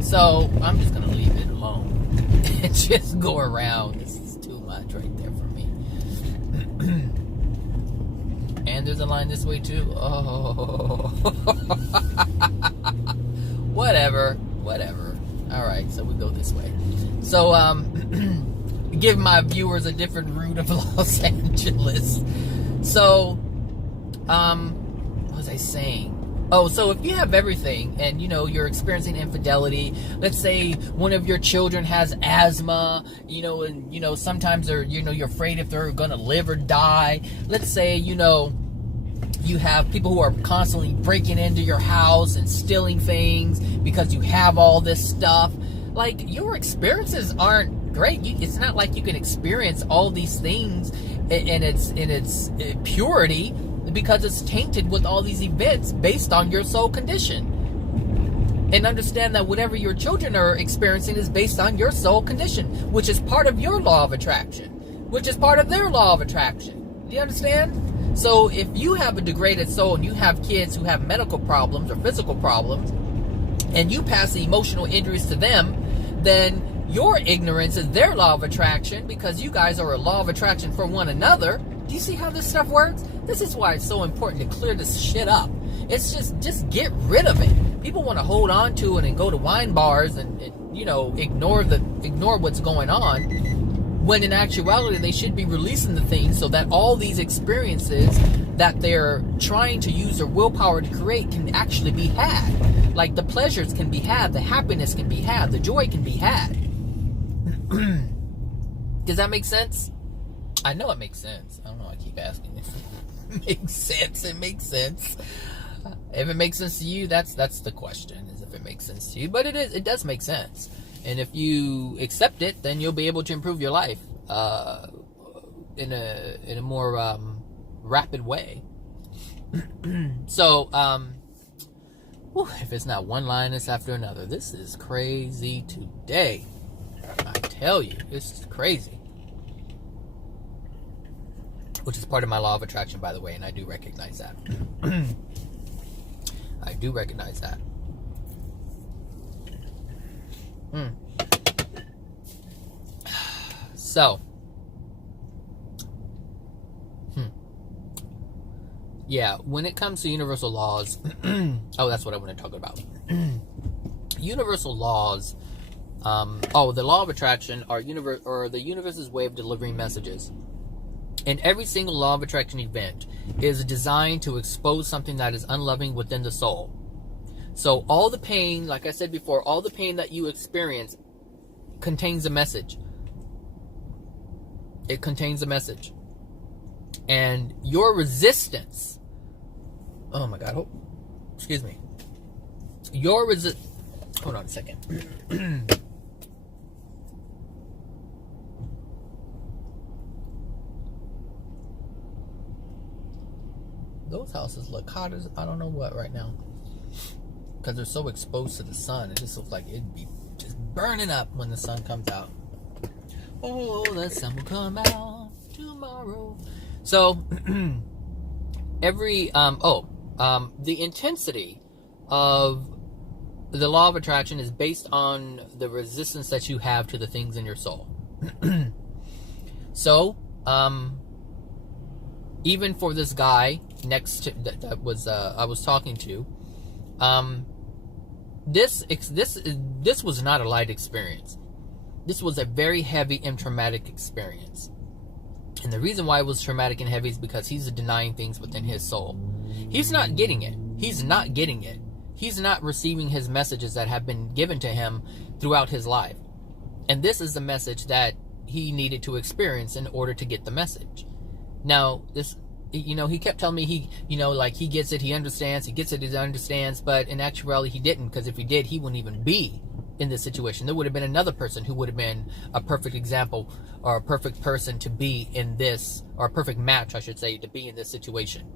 So, I'm just going to leave it alone. And just go around. This is too much right there for me. And there's a line this way too. Oh. Whatever. Alright, so we go this way. So, give my viewers a different route of Los Angeles. So, what was I saying? Oh, so if you have everything and, you're experiencing infidelity, let's say one of your children has asthma, and, sometimes they're, you're afraid if they're going to live or die. Let's say, you have people who are constantly breaking into your house and stealing things because you have all this stuff. Like, your experiences aren't great. It's not like you can experience all these things in its purity, because it's tainted with all these events based on your soul condition. And understand that whatever your children are experiencing is based on your soul condition, which is part of your law of attraction, which is part of their law of attraction. Do you understand? So if you have a degraded soul and you have kids who have medical problems or physical problems, and you pass the emotional injuries to them, then your ignorance is their law of attraction, because you guys are a law of attraction for one another. Do you see how this stuff works? This is why it's so important to clear this shit up. It's just get rid of it. People want to hold on to it and go to wine bars and ignore what's going on, when in actuality they should be releasing the things so that all these experiences that they're trying to use their willpower to create can actually be had. Like, the pleasures can be had, the happiness can be had, the joy can be had. Does that make sense? I know it makes sense. I don't know, I keep asking if it makes sense. It makes sense. If it makes sense to you, that's the question, is if it makes sense to you. But it does make sense. And if you accept it, then you'll be able to improve your life in a more rapid way. So, if it's not one lioness after another, this is crazy today. I tell you, this is crazy. Which is part of my law of attraction, by the way, and I do recognize that. I do recognize that. So, yeah, when it comes to universal laws, oh, that's what I want to talk about. Universal laws, the law of attraction are the universe's way of delivering messages. And every single law of attraction event is designed to expose something that is unloving within the soul. So all the pain, like I said before, all the pain that you experience contains a message. It contains a message. And your resistance, oh my God, excuse me. Hold on a second. Those houses look hot as I don't know what right now, because they're so exposed to the sun. It just looks like it'd be just burning up when the sun comes out. Oh, the sun will come out tomorrow. So, the intensity of the law of attraction is based on the resistance that you have to the things in your soul. So, even for this guy next to that was I was talking to, this was not a light experience. This was a very heavy and traumatic experience. And the reason why it was traumatic and heavy is because he's denying things within his soul. He's not getting it. He's not getting it. He's not receiving his messages that have been given to him throughout his life. And this is the message that he needed to experience in order to get the message. Now, this, he kept telling me he gets it, he understands, he gets it, he understands, but in actuality he didn't, because if he did, he wouldn't even be in this situation. There would have been another person who would have been a perfect example, or a perfect person to be in this, or a perfect match, I should say, to be in this situation.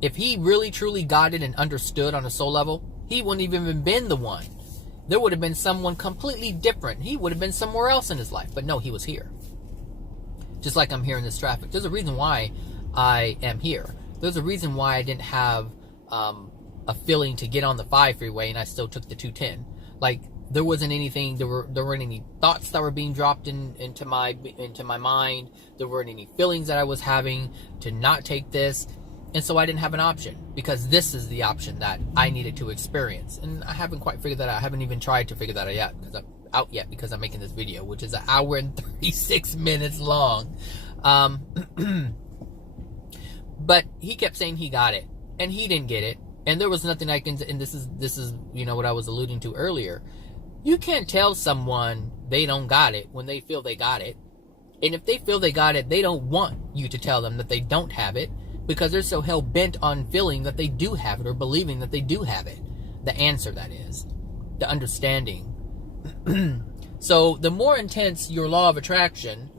If he really truly got it and understood on a soul level, he wouldn't even been the one. There would have been someone completely different. He would have been somewhere else in his life. But no, he was here. Just like I'm here in this traffic. There's a reason why I am here. There's a reason why I didn't have a feeling to get on the 5 freeway and I still took the 210. Like, there wasn't anything, there weren't any thoughts that were being dropped into my mind. There weren't any feelings that I was having to not take this. And so I didn't have an option, because this is the option that I needed to experience. And I haven't quite figured that out. I haven't even tried to figure that out yet, because I'm making this video, which is 1 hour and 36 minutes long. But he kept saying he got it, and he didn't get it. And there was nothing I can, and this is what I was alluding to earlier. You can't tell someone they don't got it when they feel they got it. And if they feel they got it, they don't want you to tell them that they don't have it, because they're so hell-bent on feeling that they do have it, or believing that they do have it. The answer, that is. The understanding. So, the more intense your law of attraction,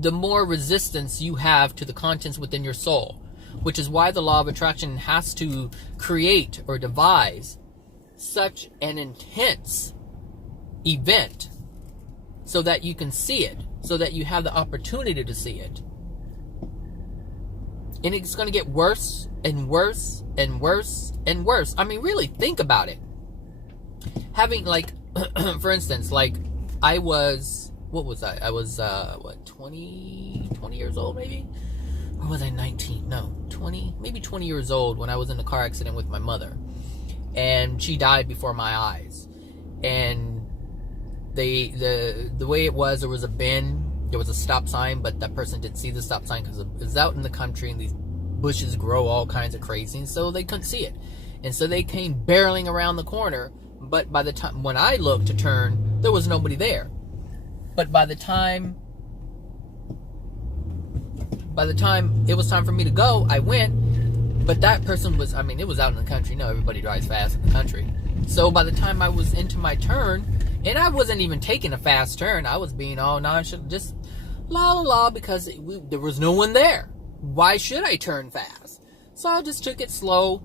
the more resistance you have to the contents within your soul. Which is why the law of attraction has to create or devise such an intense event so that you can see it, so that you have the opportunity to see it. And it's going to get worse and worse and worse and worse. I mean, really, think about it. Having, like, for instance, like, I was, what was I? I was, 20 years old, maybe? Or was I 19? No, 20, maybe 20 years old when I was in a car accident with my mother. And she died before my eyes. And the way it was, there was a bend, there was a stop sign, but that person didn't see the stop sign because it was out in the country and these bushes grow all kinds of crazy, and so they couldn't see it. And so they came barreling around the corner, but by the time when I looked to turn, there was nobody there. But by the time it was time for me to go, I went, but that person was, I mean, it was out in the country. No, everybody drives fast in the country. So by the time I was into my turn, and I wasn't even taking a fast turn, I was being all nonchalant, just la la la, because there was no one there. Why should I turn fast? So I just took it slow,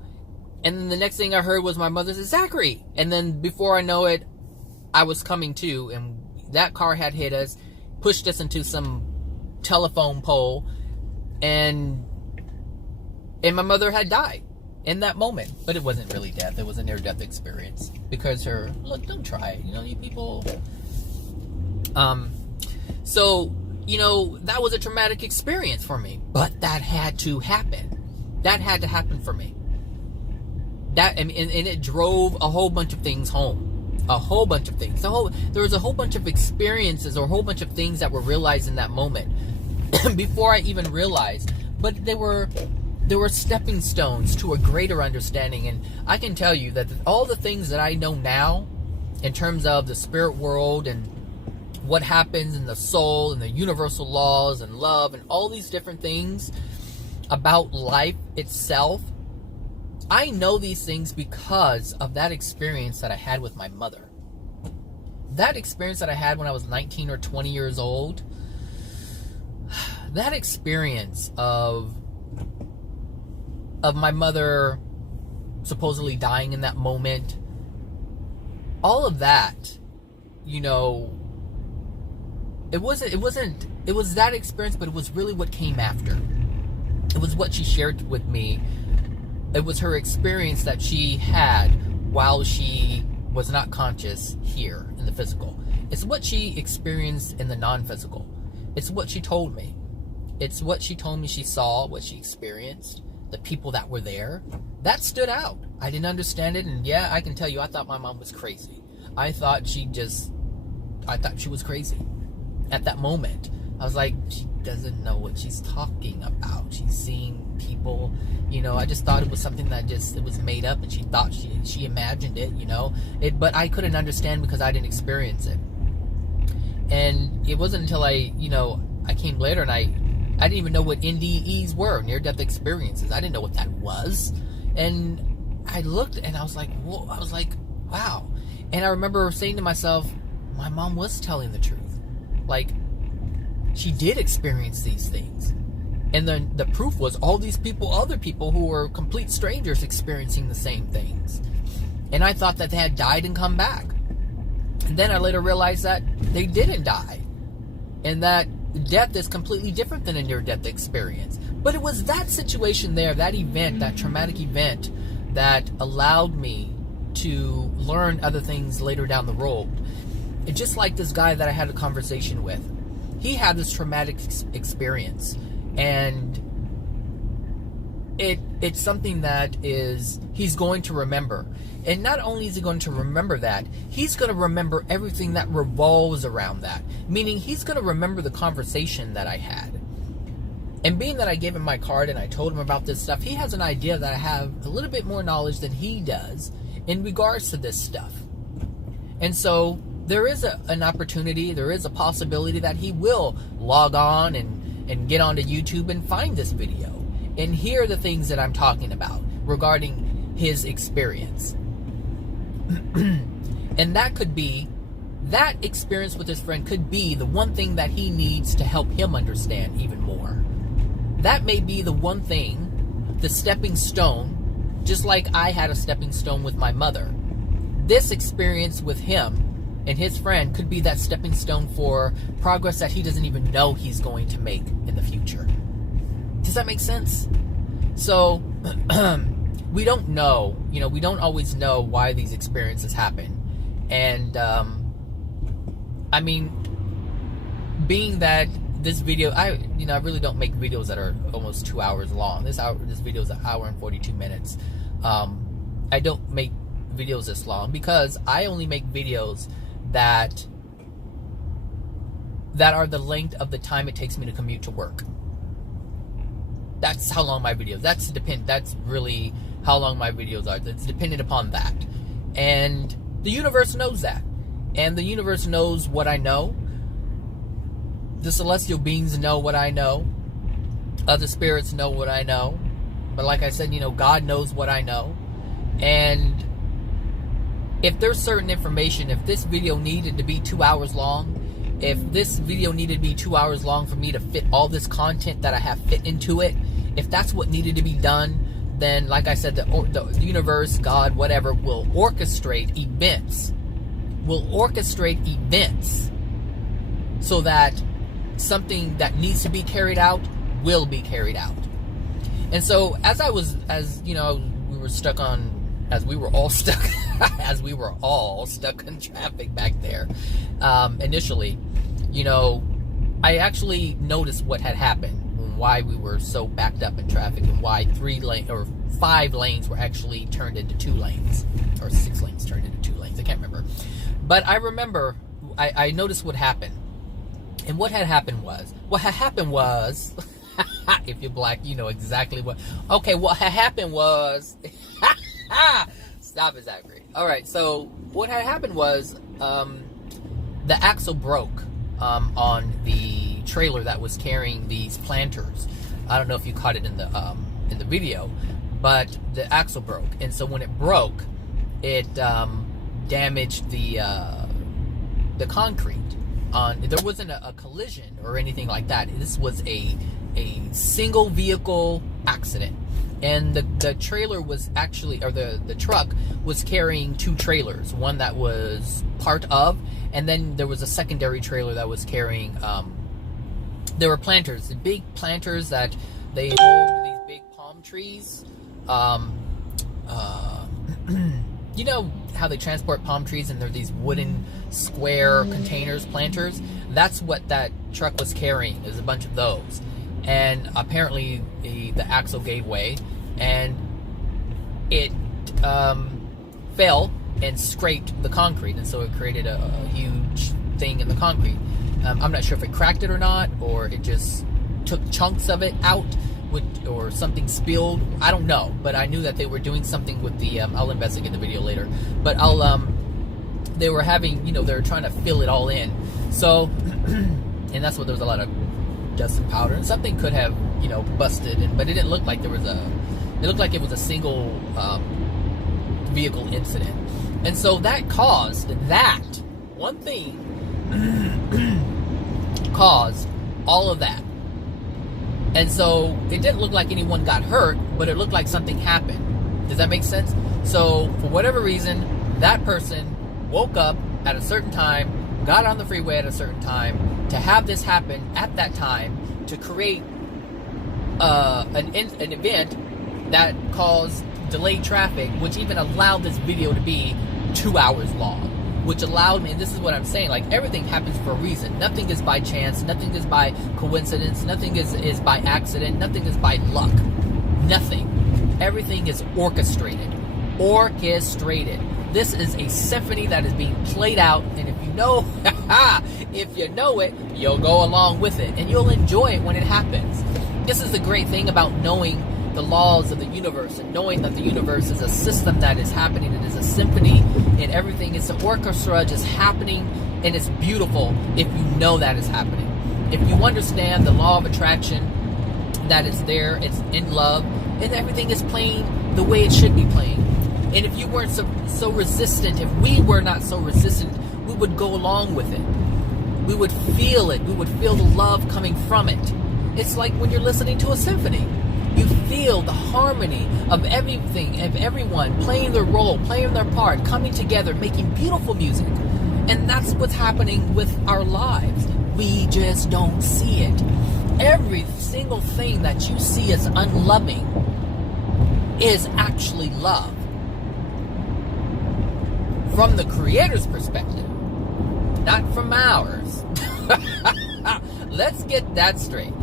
and then the next thing I heard was my mother say, "Zachary!" And then before I know it, I was coming to, and that car had hit us, pushed us into some telephone pole, and my mother had died in that moment. But it wasn't really death. It was a near-death experience. Because look, don't try it. You people... So, that was a traumatic experience for me. But that had to happen. That had to happen for me. And it drove a whole bunch of things home. A whole bunch of things. There was a whole bunch of experiences, or a whole bunch of things that were realized in that moment. Before I even realized. But they were stepping stones to a greater understanding. And I can tell you that all the things that I know now, in terms of the spirit world and what happens in the soul and the universal laws and love and all these different things about life itself, I know these things because of that experience that I had with my mother. That experience that I had when I was 19 or 20 years old, that experience of my mother supposedly dying in that moment, all of that, it was that experience, but it was really what came after. It was what she shared with me. It was her experience that she had while she was not conscious here in the physical. It's what she experienced in the non-physical. It's what she told me. It's what she told me she saw, what she experienced, the people that were there. That stood out. I didn't understand it, and yeah, I can tell you, I thought my mom was crazy. I thought she was crazy. At that moment, I was like, she doesn't know what she's talking about. She's seeing people, I just thought it was something that it was made up, and she thought she imagined it, but I couldn't understand because I didn't experience it. And it wasn't until I came later, and I didn't even know what NDEs were, near-death experiences. I didn't know what that was. And I looked, and I was like, whoa, wow. And I remember saying to myself, my mom was telling the truth. Like, she did experience these things. And then the proof was all these people, other people who were complete strangers experiencing the same things. And I thought that they had died and come back. And then I later realized that they didn't die. And that death is completely different than a near-death experience. But it was that situation there, that event, that traumatic event, that allowed me to learn other things later down the road. It's just like this guy that I had a conversation with. He had this traumatic experience. And it's something that he's going to remember. And not only is he going to remember that, he's going to remember everything that revolves around that. Meaning he's going to remember the conversation that I had. And being that I gave him my card and I told him about this stuff, he has an idea that I have a little bit more knowledge than he does in regards to this stuff. And so there is an opportunity, there is a possibility that he will log on and get onto YouTube and find this video and hear the things that I'm talking about regarding his experience. And that experience with his friend could be the one thing that he needs to help him understand even more. That may be the one thing, the stepping stone, just like I had a stepping stone with my mother. This experience with him and his friend could be that stepping stone for progress that he doesn't even know he's going to make in the future. Does that make sense? So, we don't know, we don't always know why these experiences happen. And, being that this video, I really don't make videos that are almost 2 hours long. This video is an hour and 42 minutes. I don't make videos this long because I only make videos that are the length of the time it takes me to commute to work. That's how long my videos. That's really how long my videos are. It's dependent upon that. And the universe knows that. And the universe knows what I know. The celestial beings know what I know. Other spirits know what I know. But like I said, God knows what I know. And if there's certain information, if this video needed to be 2 hours long, if this video needed to be 2 hours long for me to fit all this content that I have fit into it, if that's what needed to be done, then like I said, the universe, God, whatever, will orchestrate events. So that something that needs to be carried out will be carried out. And so as we were all stuck in traffic back there, initially, I actually noticed what had happened, why we were so backed up in traffic, and why 5 lanes were actually turned into 2 lanes, or 6 lanes turned into 2 lanes. I can't remember. But I remember, I noticed what happened. And what had happened was, if you're black, you know exactly what. Okay, what had happened was, stop it, Zachary. All right, so what had happened was, the axle broke on the trailer that was carrying these planters. I don't know if you caught it in the video, but the axle broke, and so when it broke, it damaged the concrete. There wasn't a collision or anything like that. This was a single vehicle accident, and the trailer was actually, or the truck was carrying 2 trailers, one that was part of And then there was a secondary trailer that was carrying, there were planters, the big planters that they hold these big palm trees. You know how they transport palm trees and they're these wooden square containers, planters? That's what that truck was carrying. There's a bunch of those. And apparently the axle gave way and it fell and scraped the concrete, and so it created a huge thing in the concrete. I'm not sure if it cracked it or not, or it just took chunks of it out, or something spilled. I don't know, but I knew that they were doing something with the. I'll investigate the video later, but they were having, they were trying to fill it all in. So, and that's what there was a lot of dust and powder, and something could have, busted, but it didn't look like there was a. It looked like it was a single vehicle incident. And so that caused, that one thing caused all of that. And so it didn't look like anyone got hurt, but it looked like something happened. Does that make sense? So for whatever reason, that person woke up at a certain time, got on the freeway at a certain time, to have this happen at that time, to create an event that caused delayed traffic, which even allowed this video to be 2 hours long, which allowed me, and this is what I'm saying, like, everything happens for a reason. Nothing is by chance, nothing is by coincidence, nothing is by accident, nothing is by luck. Nothing. Everything is orchestrated. This is a symphony that is being played out, and if you know it, you'll go along with it, and you'll enjoy it when it happens. This is the great thing about knowing the laws of the universe, and knowing that the universe is a system that is happening. It is a symphony, and everything is an orchestra just happening, and it's beautiful if you know that is happening. If you understand the law of attraction, that is there, it's in love, and everything is playing the way it should be playing. And if you weren't so resistant, if we were not so resistant, we would go along with it. We would feel it. We would feel the love coming from it. It's like when you're listening to a symphony. You feel the harmony of everything, of everyone playing their role, playing their part, coming together, making beautiful music. And that's what's happening with our lives. We just don't see it. Every single thing that you see as unloving is actually love. From the Creator's perspective, not from ours. Let's get that straight.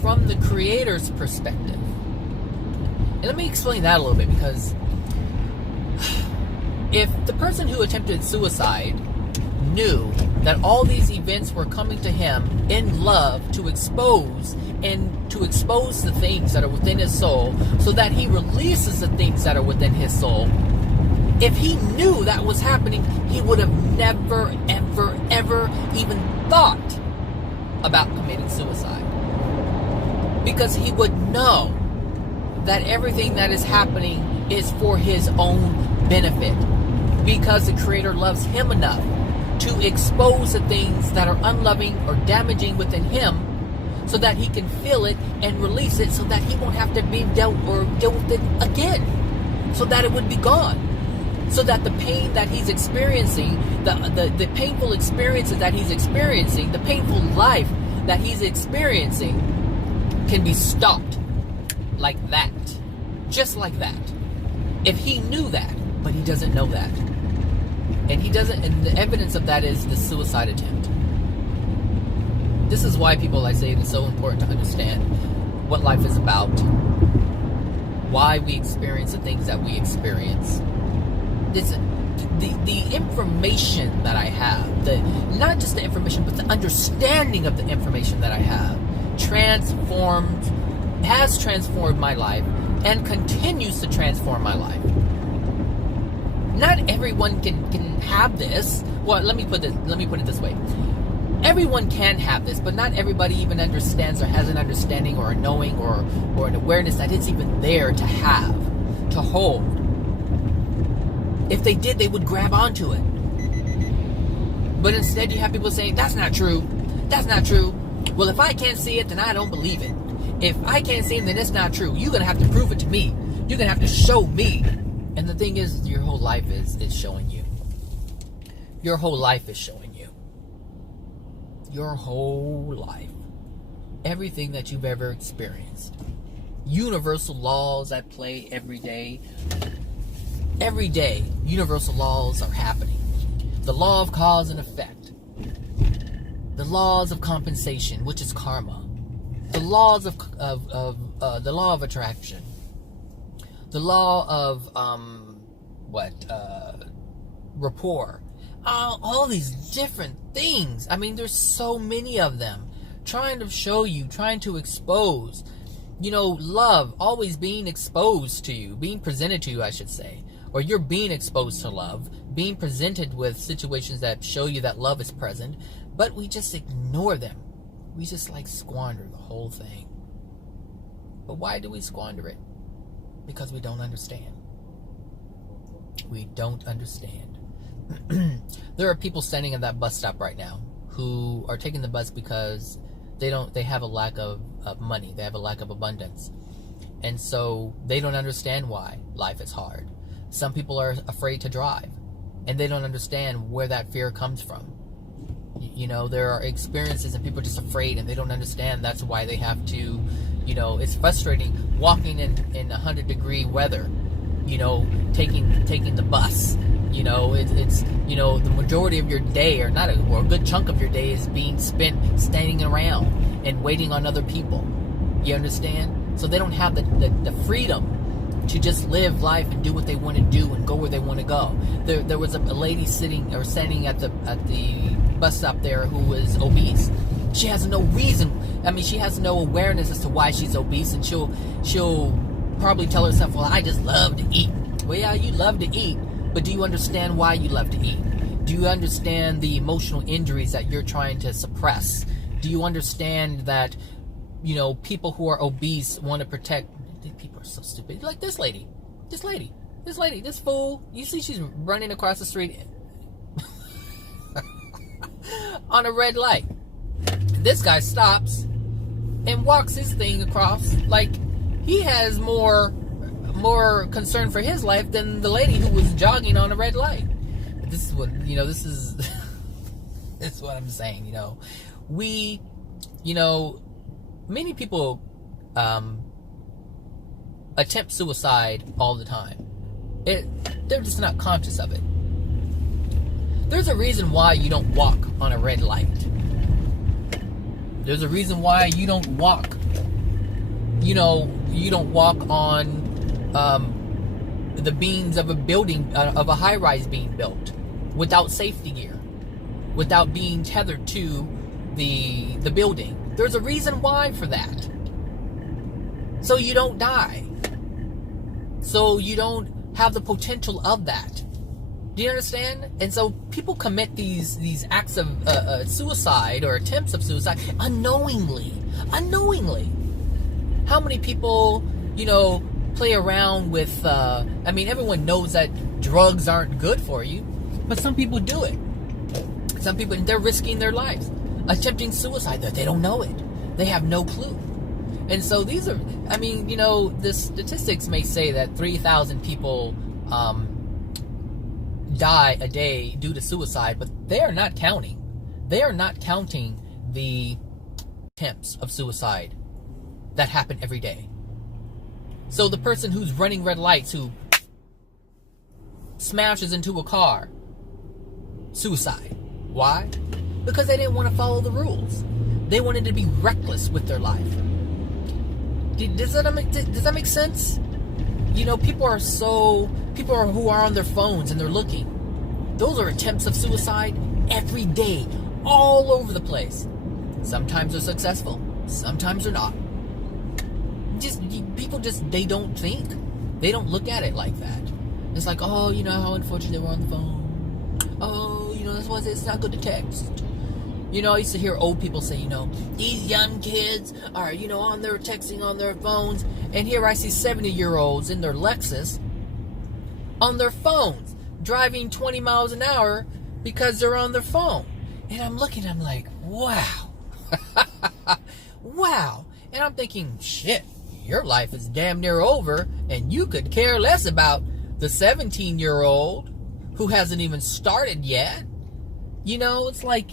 From the Creator's perspective. And let me explain that a little bit, because if the person who attempted suicide knew that all these events were coming to him in love to expose the things that are within his soul, so that he releases the things that are within his soul, if he knew that was happening, he would have never, ever, ever even thought about committing suicide. Because he would know that everything that is happening is for his own benefit, because the Creator loves him enough to expose the things that are unloving or damaging within him, so that he can feel it and release it, so that he won't have to be dealt with it again, so that it would be gone, so that the pain that he's experiencing, the painful experiences that he's experiencing, the painful life that he's experiencing can be stopped. Like that. Just like that. If he knew that, but he doesn't know that. And he doesn't, and the evidence of that is the suicide attempt. This is why people, I say, it's so important to understand what life is about. Why we experience the things that we experience. The information that I have, not just the information, but the understanding of the information that I have, has transformed my life and continues to transform my life. Not everyone can have this. Well, let me put it this way. Everyone can have this, but not everybody even understands or has an understanding or a knowing or an awareness that it's even there to have, to hold. If they did, they would grab onto it. But instead you have people saying, that's not true. That's not true. Well, if I can't see it, then I don't believe it. If I can't see it, then it's not true. You're going to have to prove it to me. You're going to have to show me. And the thing is, your whole life is showing you. Your whole life is showing you. your whole life. Everything that you've ever experienced. Universal laws at play every day. Every day, universal laws are happening. The law of cause and effect. The laws of compensation, which is karma. The laws of the law of attraction. The law of rapport. All these different things. I mean, there's so many of them. Trying to show you, trying to expose, love always being exposed to you, being presented to you, I should say. Or you're being exposed to love, being presented with situations that show you that love is present, but we just ignore them. We just squander the whole thing. But why do we squander it? Because we don't understand. We don't understand. There are people standing at that bus stop right now who are taking the bus because they have a lack of money. They have a lack of abundance. And so they don't understand why life is hard. Some people are afraid to drive, and they don't understand where that fear comes from. There are experiences and people are just afraid, and they don't understand that's why they have to, it's frustrating walking in 100-degree weather, taking the bus. It's the majority of your day, or a good chunk of your day, is being spent standing around and waiting on other people. You understand? So they don't have the freedom to just live life and do what they want to do and go where they want to go. There was a lady standing at the bus stop there who was obese. She has no reason. I mean, she has no awareness as to why she's obese, and she'll probably tell herself, "Well, I just love to eat." Well, yeah, you love to eat, but do you understand why you love to eat? Do you understand the emotional injuries that you're trying to suppress? Do you understand that, people who are obese want to protect? People are so stupid. Like this fool. You see, she's running across the street on a red light. This guy stops and walks his thing across like he has more concern for his life than the lady who was jogging on a red light. But this is what this is this is what I'm saying. Many people attempt suicide all the time. They're just not conscious of it. There's a reason why you don't walk on a red light. There's a reason why you don't walk. You don't walk on the beams of a building, of a high-rise being built, without safety gear, without being tethered to the building. There's a reason why for that. So you don't die. So you don't have the potential of that. Do you understand? And so people commit these acts of suicide or attempts of suicide unknowingly. How many people, play around with, everyone knows that drugs aren't good for you, but some people do it. Some people, they're risking their lives, attempting suicide. They don't know it. They have no clue. And so these are, the statistics may say that 3,000 people die a day due to suicide, but they are not counting. They are not counting the attempts of suicide that happen every day. So the person who's running red lights, who smashes into a car, suicide. Why? Because they didn't want to follow the rules. They wanted to be reckless with their life. Does that make sense? People who are on their phones and they're looking. Those are attempts of suicide every day, all over the place. Sometimes they're successful, sometimes they're not. People they don't think. They don't look at it like that. It's like, oh, how unfortunate we're on the phone. Oh, that's why it's not good to text. I used to hear old people say, these young kids are, on their texting on their phones. And here I see 70-year-olds in their Lexus on their phones, driving 20 miles an hour because they're on their phone. And I'm like, wow. Wow. And I'm thinking, shit, your life is damn near over, and you could care less about the 17-year-old who hasn't even started yet. It's like,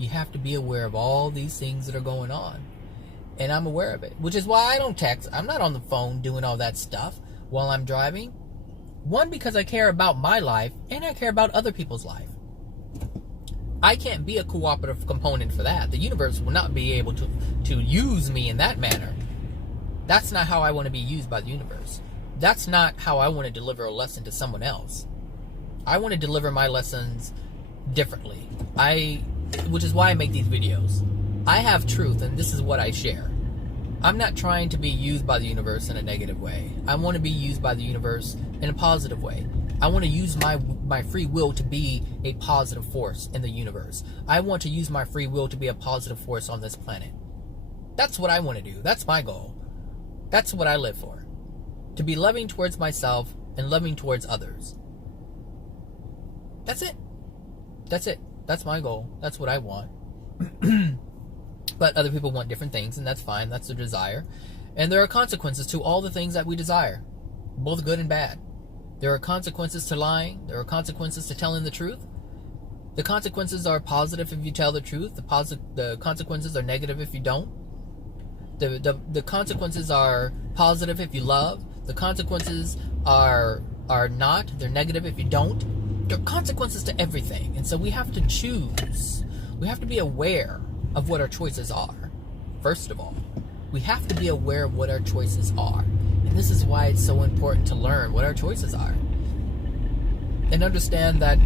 You have to be aware of all these things that are going on. And I'm aware of it, which is why I don't text. I'm not on the phone doing all that stuff while I'm driving. One, because I care about my life, and I care about other people's life. I can't be a cooperative component for that. The universe will not be able to use me in that manner. That's not how I want to be used by the universe. That's not how I want to deliver a lesson to someone else. I want to deliver my lessons differently. Which is why I make these videos. I have truth, and this is what I share. I'm not trying to be used by the universe in a negative way. I want to be used by the universe in a positive way. I want to use my free will to be a positive force in the universe. I want to use my free will to be a positive force on this planet. That's what I want to do. That's my goal. That's what I live for. To be loving towards myself and loving towards others. That's it. That's it. That's my goal. That's what I want. But other people want different things, and that's fine. That's their desire. And there are consequences to all the things that we desire, both good and bad. There are consequences to lying. There are consequences to telling the truth. The consequences are positive if you tell the truth. The consequences are negative if you don't. The consequences are positive if you love. The consequences are not. They're negative if you don't. There are consequences to everything. And so we have to choose. We have to be aware of what our choices are. First of all, we have to be aware of what our choices are. And this is why it's so important to learn what our choices are. And understand that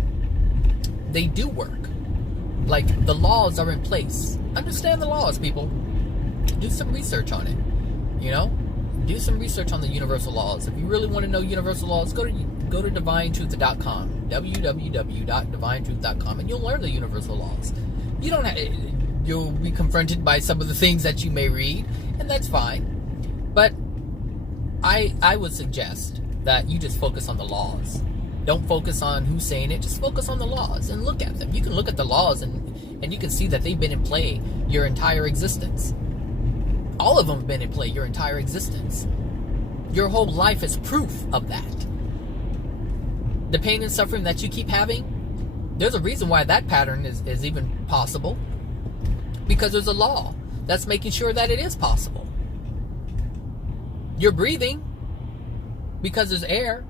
they do work. Like, the laws are in place. Understand the laws, people. Do some research on it. You know? Do some research on the universal laws. If you really want to know universal laws, go to divinetruth.com. www.divinetruth.com, and you'll learn the universal laws. You don't have... You'll be confronted by some of the things that you may read, and that's fine. But I would suggest that you just focus on the laws. Don't focus on who's saying it. Just focus on the laws and look at them. You can look at the laws and you can see that they've been in play your entire existence. All of them have been in play your entire existence. Your whole life is proof of that. The pain and suffering that you keep having, there's a reason why that pattern is even possible. Because there's a law that's making sure that it is possible. You're breathing because there's air.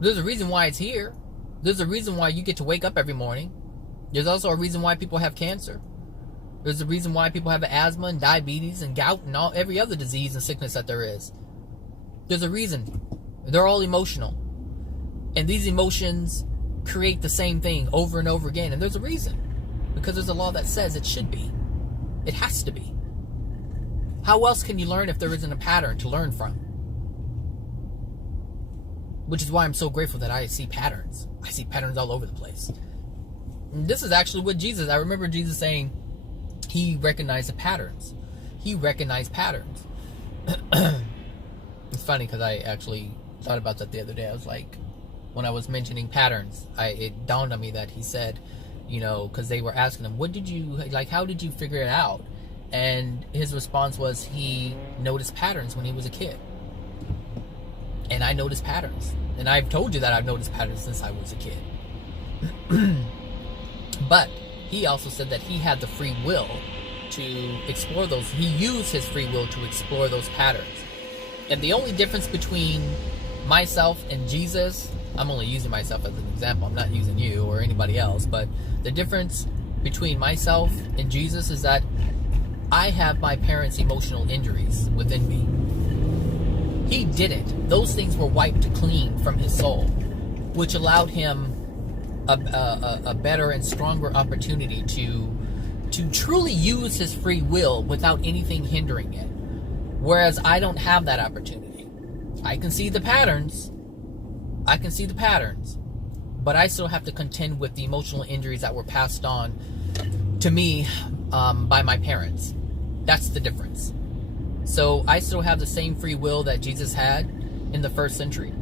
There's a reason why it's here. There's a reason why you get to wake up every morning. There's also a reason why people have cancer. There's a reason why people have asthma and diabetes and gout and every other disease and sickness that there is. There's a reason. They're all emotional. And these emotions create the same thing over and over again. And there's a reason. Because there's a law that says it should be. It has to be. How else can you learn if there isn't a pattern to learn from? Which is why I'm so grateful that I see patterns. I see patterns all over the place. And this is actually what Jesus... I remember Jesus saying he recognized the patterns. He recognized patterns. It's funny because I actually thought about that the other day. I was like... When I was mentioning patterns, it dawned on me that he said... You know, because they were asking him, how did you figure it out? And his response was he noticed patterns when he was a kid. And I noticed patterns. And I've told you that I've noticed patterns since I was a kid. But he also said that he had the free will to explore those. He used his free will to explore those patterns. And the only difference between myself and Jesus... I'm only using myself as an example. I'm not using you or anybody else. But the difference between myself and Jesus is that I have my parents' emotional injuries within me. He didn't. Those things were wiped clean from his soul, which allowed him a better and stronger opportunity to truly use his free will without anything hindering it. Whereas I don't have that opportunity. I can see the patterns. But I still have to contend with the emotional injuries that were passed on to me by my parents. That's the difference. So I still have the same free will that Jesus had in the first century.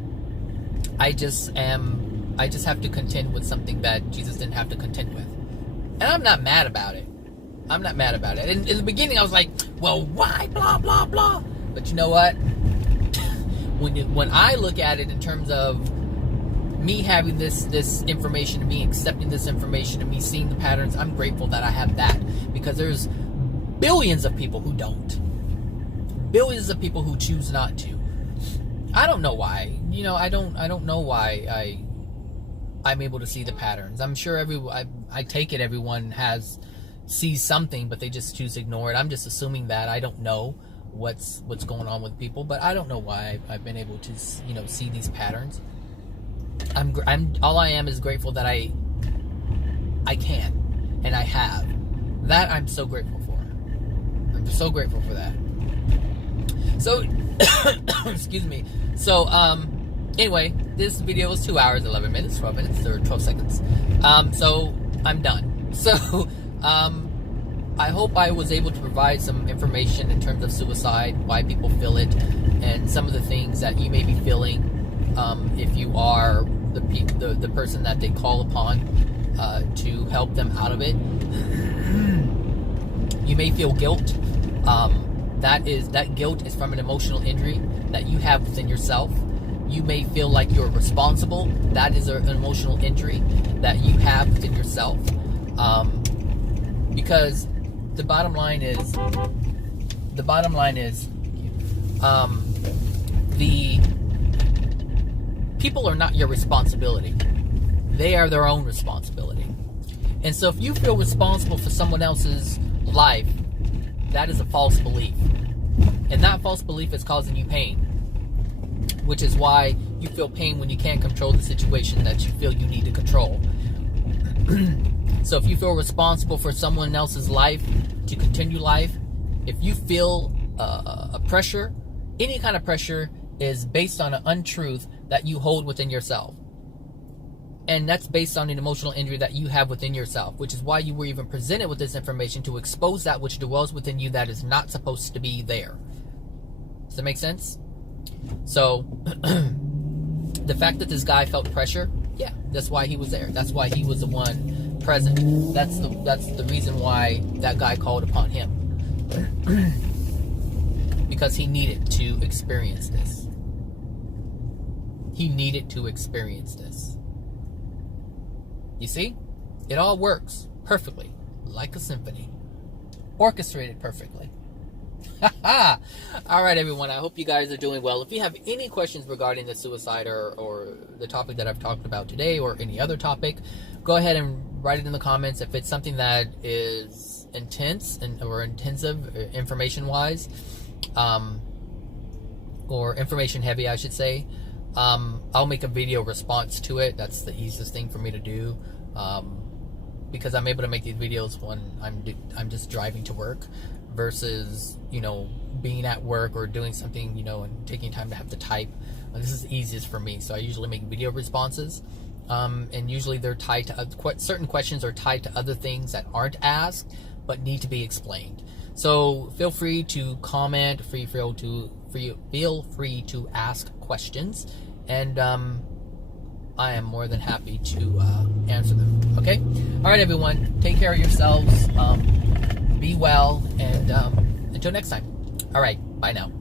I just have to contend with something that Jesus didn't have to contend with. And I'm not mad about it. And in the beginning I was like, well, why? Blah, blah, blah. But you know what? When I look at it in terms of me having this information, and me accepting this information, and me seeing the patterns, I'm grateful that I have that, because there's billions of people who don't. Billions of people who choose not to. I don't know why. I don't know why I'm able to see the patterns. I'm sure I take it everyone sees something, but they just choose to ignore it. I'm just assuming that. I don't know what's going on with people, but I don't know why I've been able to see these patterns. All I am is grateful that I can, and I have. That I'm so grateful for. I'm so grateful for that. So, excuse me. So, anyway, this video was 2 hours, 11 minutes, 12 minutes, or 12 seconds. So, I'm done. So, I hope I was able to provide some information in terms of suicide, why people feel it, and some of the things that you may be feeling if you are the person that they call upon to help them out of it. You may feel guilt. That guilt is from an emotional injury that you have within yourself. You may feel like you're responsible. That is an emotional injury that you have within yourself. Because the bottom line is, the people are not your responsibility. They are their own responsibility. And so if you feel responsible for someone else's life, that is a false belief. And that false belief is causing you pain. Which is why you feel pain when you can't control the situation that you feel you need to control. So if you feel responsible for someone else's life to continue life, if you feel a pressure, any kind of pressure is based on an untruth that you hold within yourself. And that's based on an emotional injury that you have within yourself, which is why you were even presented with this information, to expose that which dwells within you that is not supposed to be there. Does that make sense? So, the fact that this guy felt pressure, yeah, that's why he was there. That's why he was the one present. That's the reason why that guy called upon him. Because he needed to experience this. He needed to experience this. You see? It all works perfectly, like a symphony. Orchestrated perfectly. All right, everyone. I hope you guys are doing well. If you have any questions regarding the suicide or the topic that I've talked about today, or any other topic, go ahead and write it in the comments. If it's something that is intense or intensive information-wise, or information heavy, I should say, I'll make a video response to it. That's the easiest thing for me to do, because I'm able to make these videos when I'm just driving to work, versus being at work or doing something and taking time to have to type. This is the easiest for me, so I usually make video responses, and usually they're tied to certain questions are tied to other things that aren't asked but need to be explained. So feel free to comment, feel free to ask questions, and I am more than happy to answer them. Okay? All right, everyone. Take care of yourselves. Be well, and until next time. All right. Bye now.